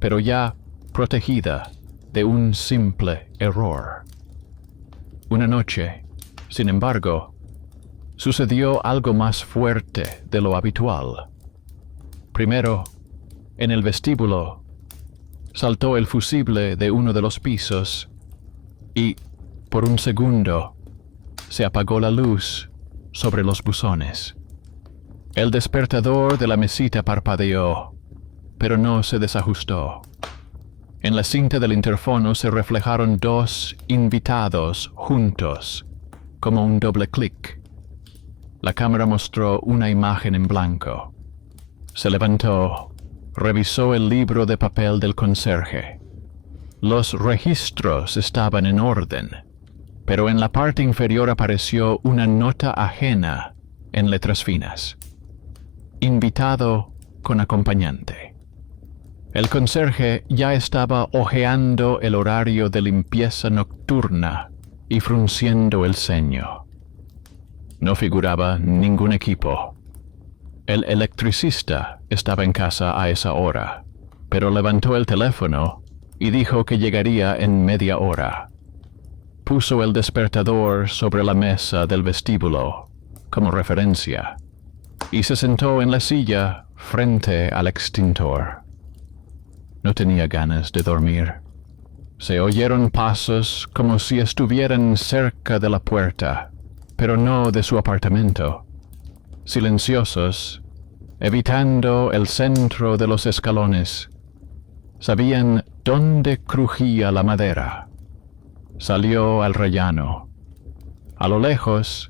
pero ya protegida de un simple error. Una noche, sin embargo, sucedió algo más fuerte de lo habitual. Primero, en el vestíbulo, saltó el fusible de uno de los pisos y, por un segundo, se apagó la luz sobre los buzones. El despertador de la mesita parpadeó, pero no se desajustó. En la cinta del interfono se reflejaron 2 invitados juntos, como un doble clic. La cámara mostró una imagen en blanco. Se levantó, revisó el libro de papel del conserje. Los registros estaban en orden, pero en la parte inferior apareció una nota ajena en letras finas: invitado con acompañante. El conserje ya estaba hojeando el horario de limpieza nocturna y frunciendo el ceño. No figuraba ningún equipo. El electricista estaba en casa a esa hora, pero levantó el teléfono y dijo que llegaría en media hora. Puso el despertador sobre la mesa del vestíbulo, como referencia, y se sentó en la silla frente al extintor. No tenía ganas de dormir. Se oyeron pasos como si estuvieran cerca de la puerta, pero no de su apartamento. Silenciosos, evitando el centro de los escalones. Sabían dónde crujía la madera. Salió al rellano. A lo lejos,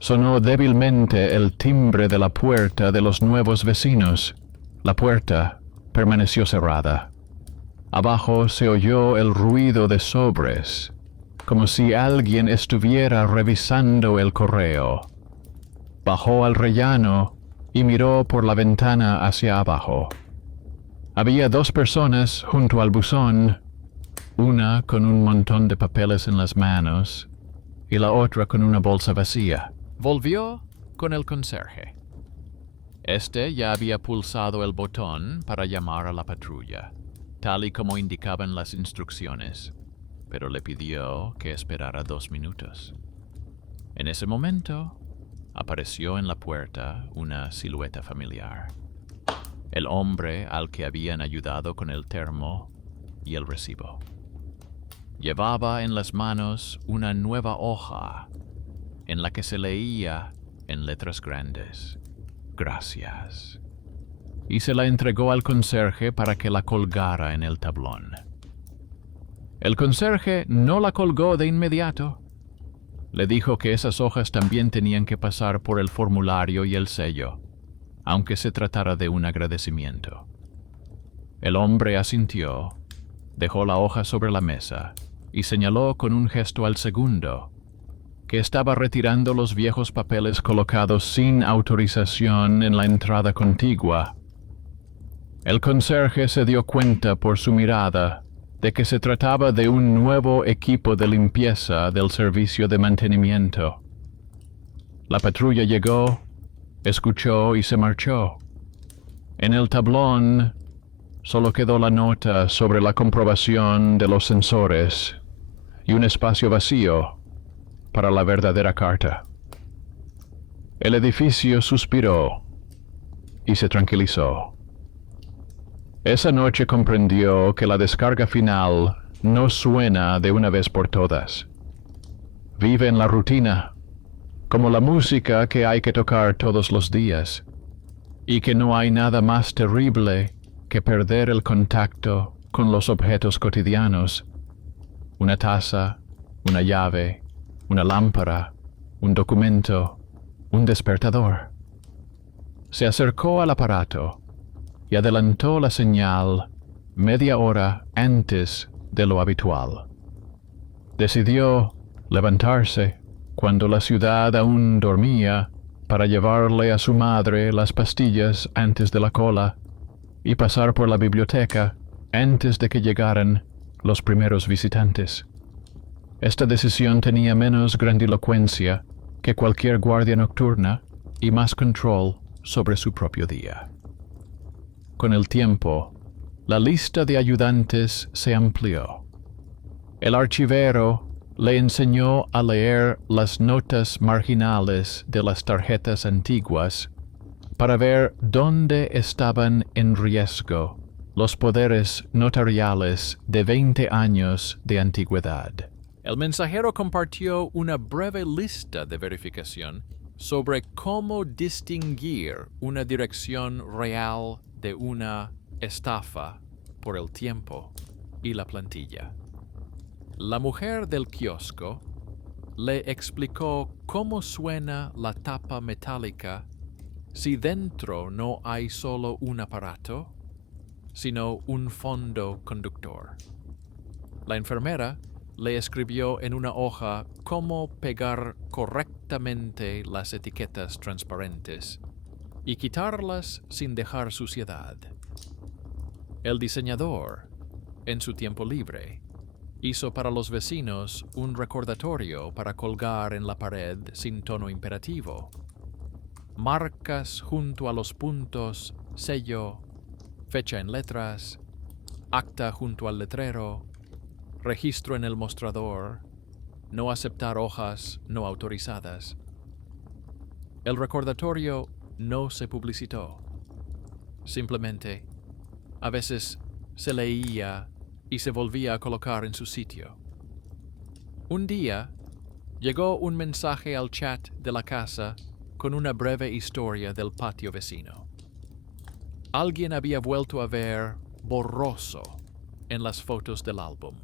sonó débilmente el timbre de la puerta de los nuevos vecinos. La puerta permaneció cerrada. Abajo se oyó el ruido de sobres, como si alguien estuviera revisando el correo. Bajó al rellano y miró por la ventana hacia abajo. Había 2 personas junto al buzón, una con un montón de papeles en las manos y la otra con una bolsa vacía. Volvió con el conserje. Este ya había pulsado el botón para llamar a la patrulla, tal y como indicaban las instrucciones, pero le pidió que esperara 2 minutos. En ese momento, apareció en la puerta una silueta familiar. El hombre al que habían ayudado con el termo y el recibo. Llevaba en las manos una nueva hoja en la que se leía en letras grandes: Gracias. Y se la entregó al conserje para que la colgara en el tablón. El conserje no la colgó de inmediato. Le dijo que esas hojas también tenían que pasar por el formulario y el sello, aunque se tratara de un agradecimiento. El hombre asintió, dejó la hoja sobre la mesa y señaló con un gesto al segundo, que estaba retirando los viejos papeles colocados sin autorización en la entrada contigua. El conserje se dio cuenta por su mirada de que se trataba de un nuevo equipo de limpieza del servicio de mantenimiento. La patrulla llegó, escuchó y se marchó. En el tablón solo quedó la nota sobre la comprobación de los sensores y un espacio vacío para la verdadera carta. El edificio suspiró y se tranquilizó. Esa noche comprendió que la descarga final no suena de una vez por todas. Vive en la rutina, como la música que hay que tocar todos los días, y que no hay nada más terrible que perder el contacto con los objetos cotidianos: una taza, una llave, una lámpara, un documento, un despertador. Se acercó al aparato y adelantó la señal media hora antes de lo habitual. Decidió levantarse cuando la ciudad aún dormía para llevarle a su madre las pastillas antes de la cola y pasar por la biblioteca antes de que llegaran los primeros visitantes. Esta decisión tenía menos grandilocuencia que cualquier guardia nocturna y más control sobre su propio día. Con el tiempo, la lista de ayudantes se amplió. El archivero le enseñó a leer las notas marginales de las tarjetas antiguas para ver dónde estaban en riesgo los poderes notariales de 20 años de antigüedad. El mensajero compartió una breve lista de verificación sobre cómo distinguir una dirección real de una estafa por el tiempo y la plantilla. La mujer del kiosco le explicó cómo suena la tapa metálica si dentro no hay solo un aparato, sino un fondo conductor. La enfermera le escribió en una hoja cómo pegar correctamente las etiquetas transparentes y quitarlas sin dejar suciedad. El diseñador, en su tiempo libre, hizo para los vecinos un recordatorio para colgar en la pared sin tono imperativo. Marcas junto a los puntos, sello, fecha en letras, acta junto al letrero, registro en el mostrador, no aceptar hojas no autorizadas. El recordatorio no se publicitó. Simplemente, a veces se leía y se volvía a colocar en su sitio. Un día, llegó un mensaje al chat de la casa con una breve historia del patio vecino. Alguien había vuelto a ver borroso en las fotos del álbum.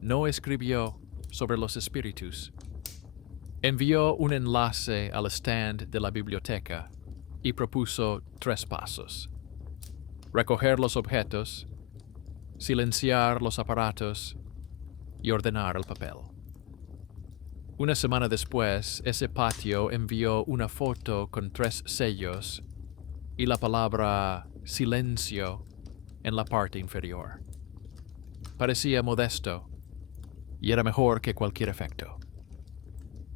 No escribió sobre los espíritus. Envió un enlace al stand de la biblioteca y propuso 3 pasos: recoger los objetos, silenciar los aparatos y ordenar el papel. Una semana después, ese patio envió una foto con 3 sellos y la palabra silencio en la parte inferior. Parecía modesto y era mejor que cualquier efecto.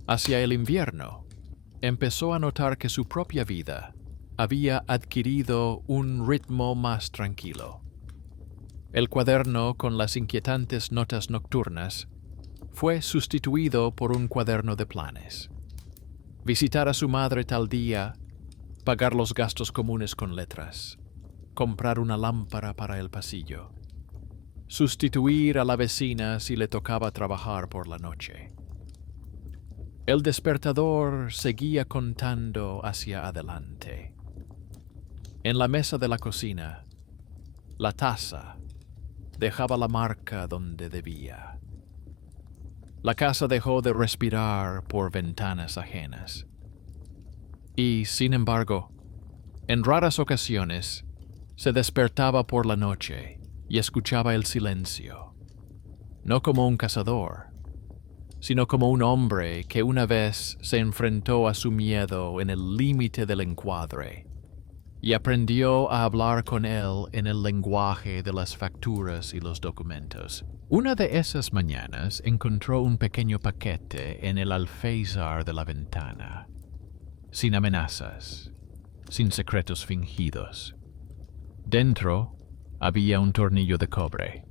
Hacia el invierno, empezó a notar que su propia vida había adquirido un ritmo más tranquilo. El cuaderno con las inquietantes notas nocturnas fue sustituido por un cuaderno de planes. Visitar a su madre tal día, pagar los gastos comunes con letras, comprar una lámpara para el pasillo. sustituir a la vecina si le tocaba trabajar por la noche. El despertador seguía contando hacia adelante. En la mesa de la cocina, la taza dejaba la marca donde debía. La casa dejó de respirar por ventanas ajenas. Y, sin embargo, en raras ocasiones, se despertaba por la noche y escuchaba el silencio, no como un cazador, sino como un hombre que una vez se enfrentó a su miedo en el límite del encuadre y aprendió a hablar con él en el lenguaje de las facturas y los documentos. Una de esas mañanas encontró un pequeño paquete en el alféizar de la ventana, sin amenazas, sin secretos fingidos. Dentro había un tornillo de cobre,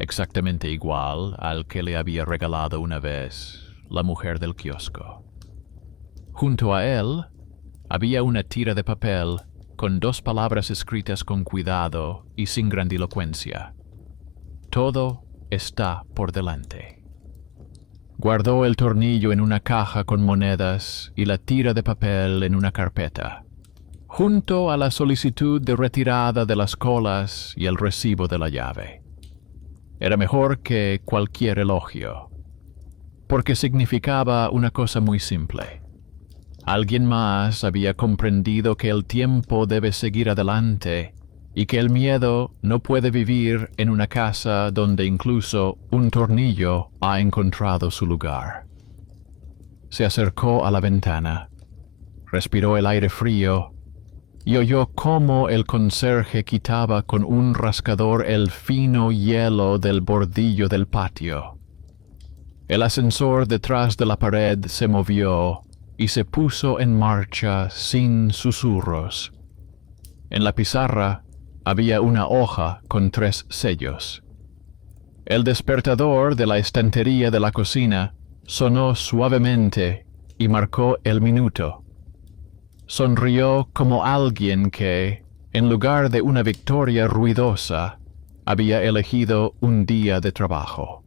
exactamente igual al que le había regalado una vez la mujer del kiosco. Junto a él había una tira de papel con 2 palabras escritas con cuidado y sin grandilocuencia. Todo está por delante. Guardó el tornillo en una caja con monedas y la tira de papel en una carpeta, junto a la solicitud de retirada de las colas y el recibo de la llave. Era mejor que cualquier elogio, porque significaba una cosa muy simple. Alguien más había comprendido que el tiempo debe seguir adelante y que el miedo no puede vivir en una casa donde incluso un tornillo ha encontrado su lugar. Se acercó a la ventana, respiró el aire frío y oyó cómo el conserje quitaba con un rascador el fino hielo del bordillo del patio. El ascensor detrás de la pared se movió y se puso en marcha sin susurros. En la pizarra había una hoja con 3 sellos. El despertador de la estantería de la cocina sonó suavemente y marcó el minuto. Sonrió como alguien que, en lugar de una victoria ruidosa, había elegido un día de trabajo.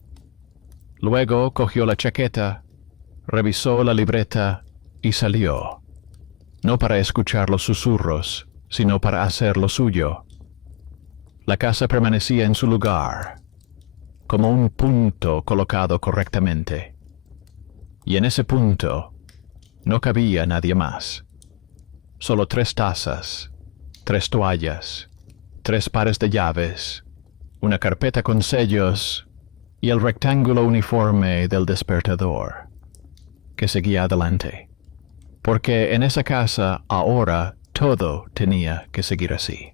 Luego cogió la chaqueta, revisó la libreta y salió, no para escuchar los susurros, sino para hacer lo suyo. La casa permanecía en su lugar, como un punto colocado correctamente. Y en ese punto no cabía nadie más. Solo 3 tazas, 3 toallas, 3 pares de llaves, una carpeta con sellos y el rectángulo uniforme del despertador, que seguía adelante. Porque en esa casa ahora todo tenía que seguir así.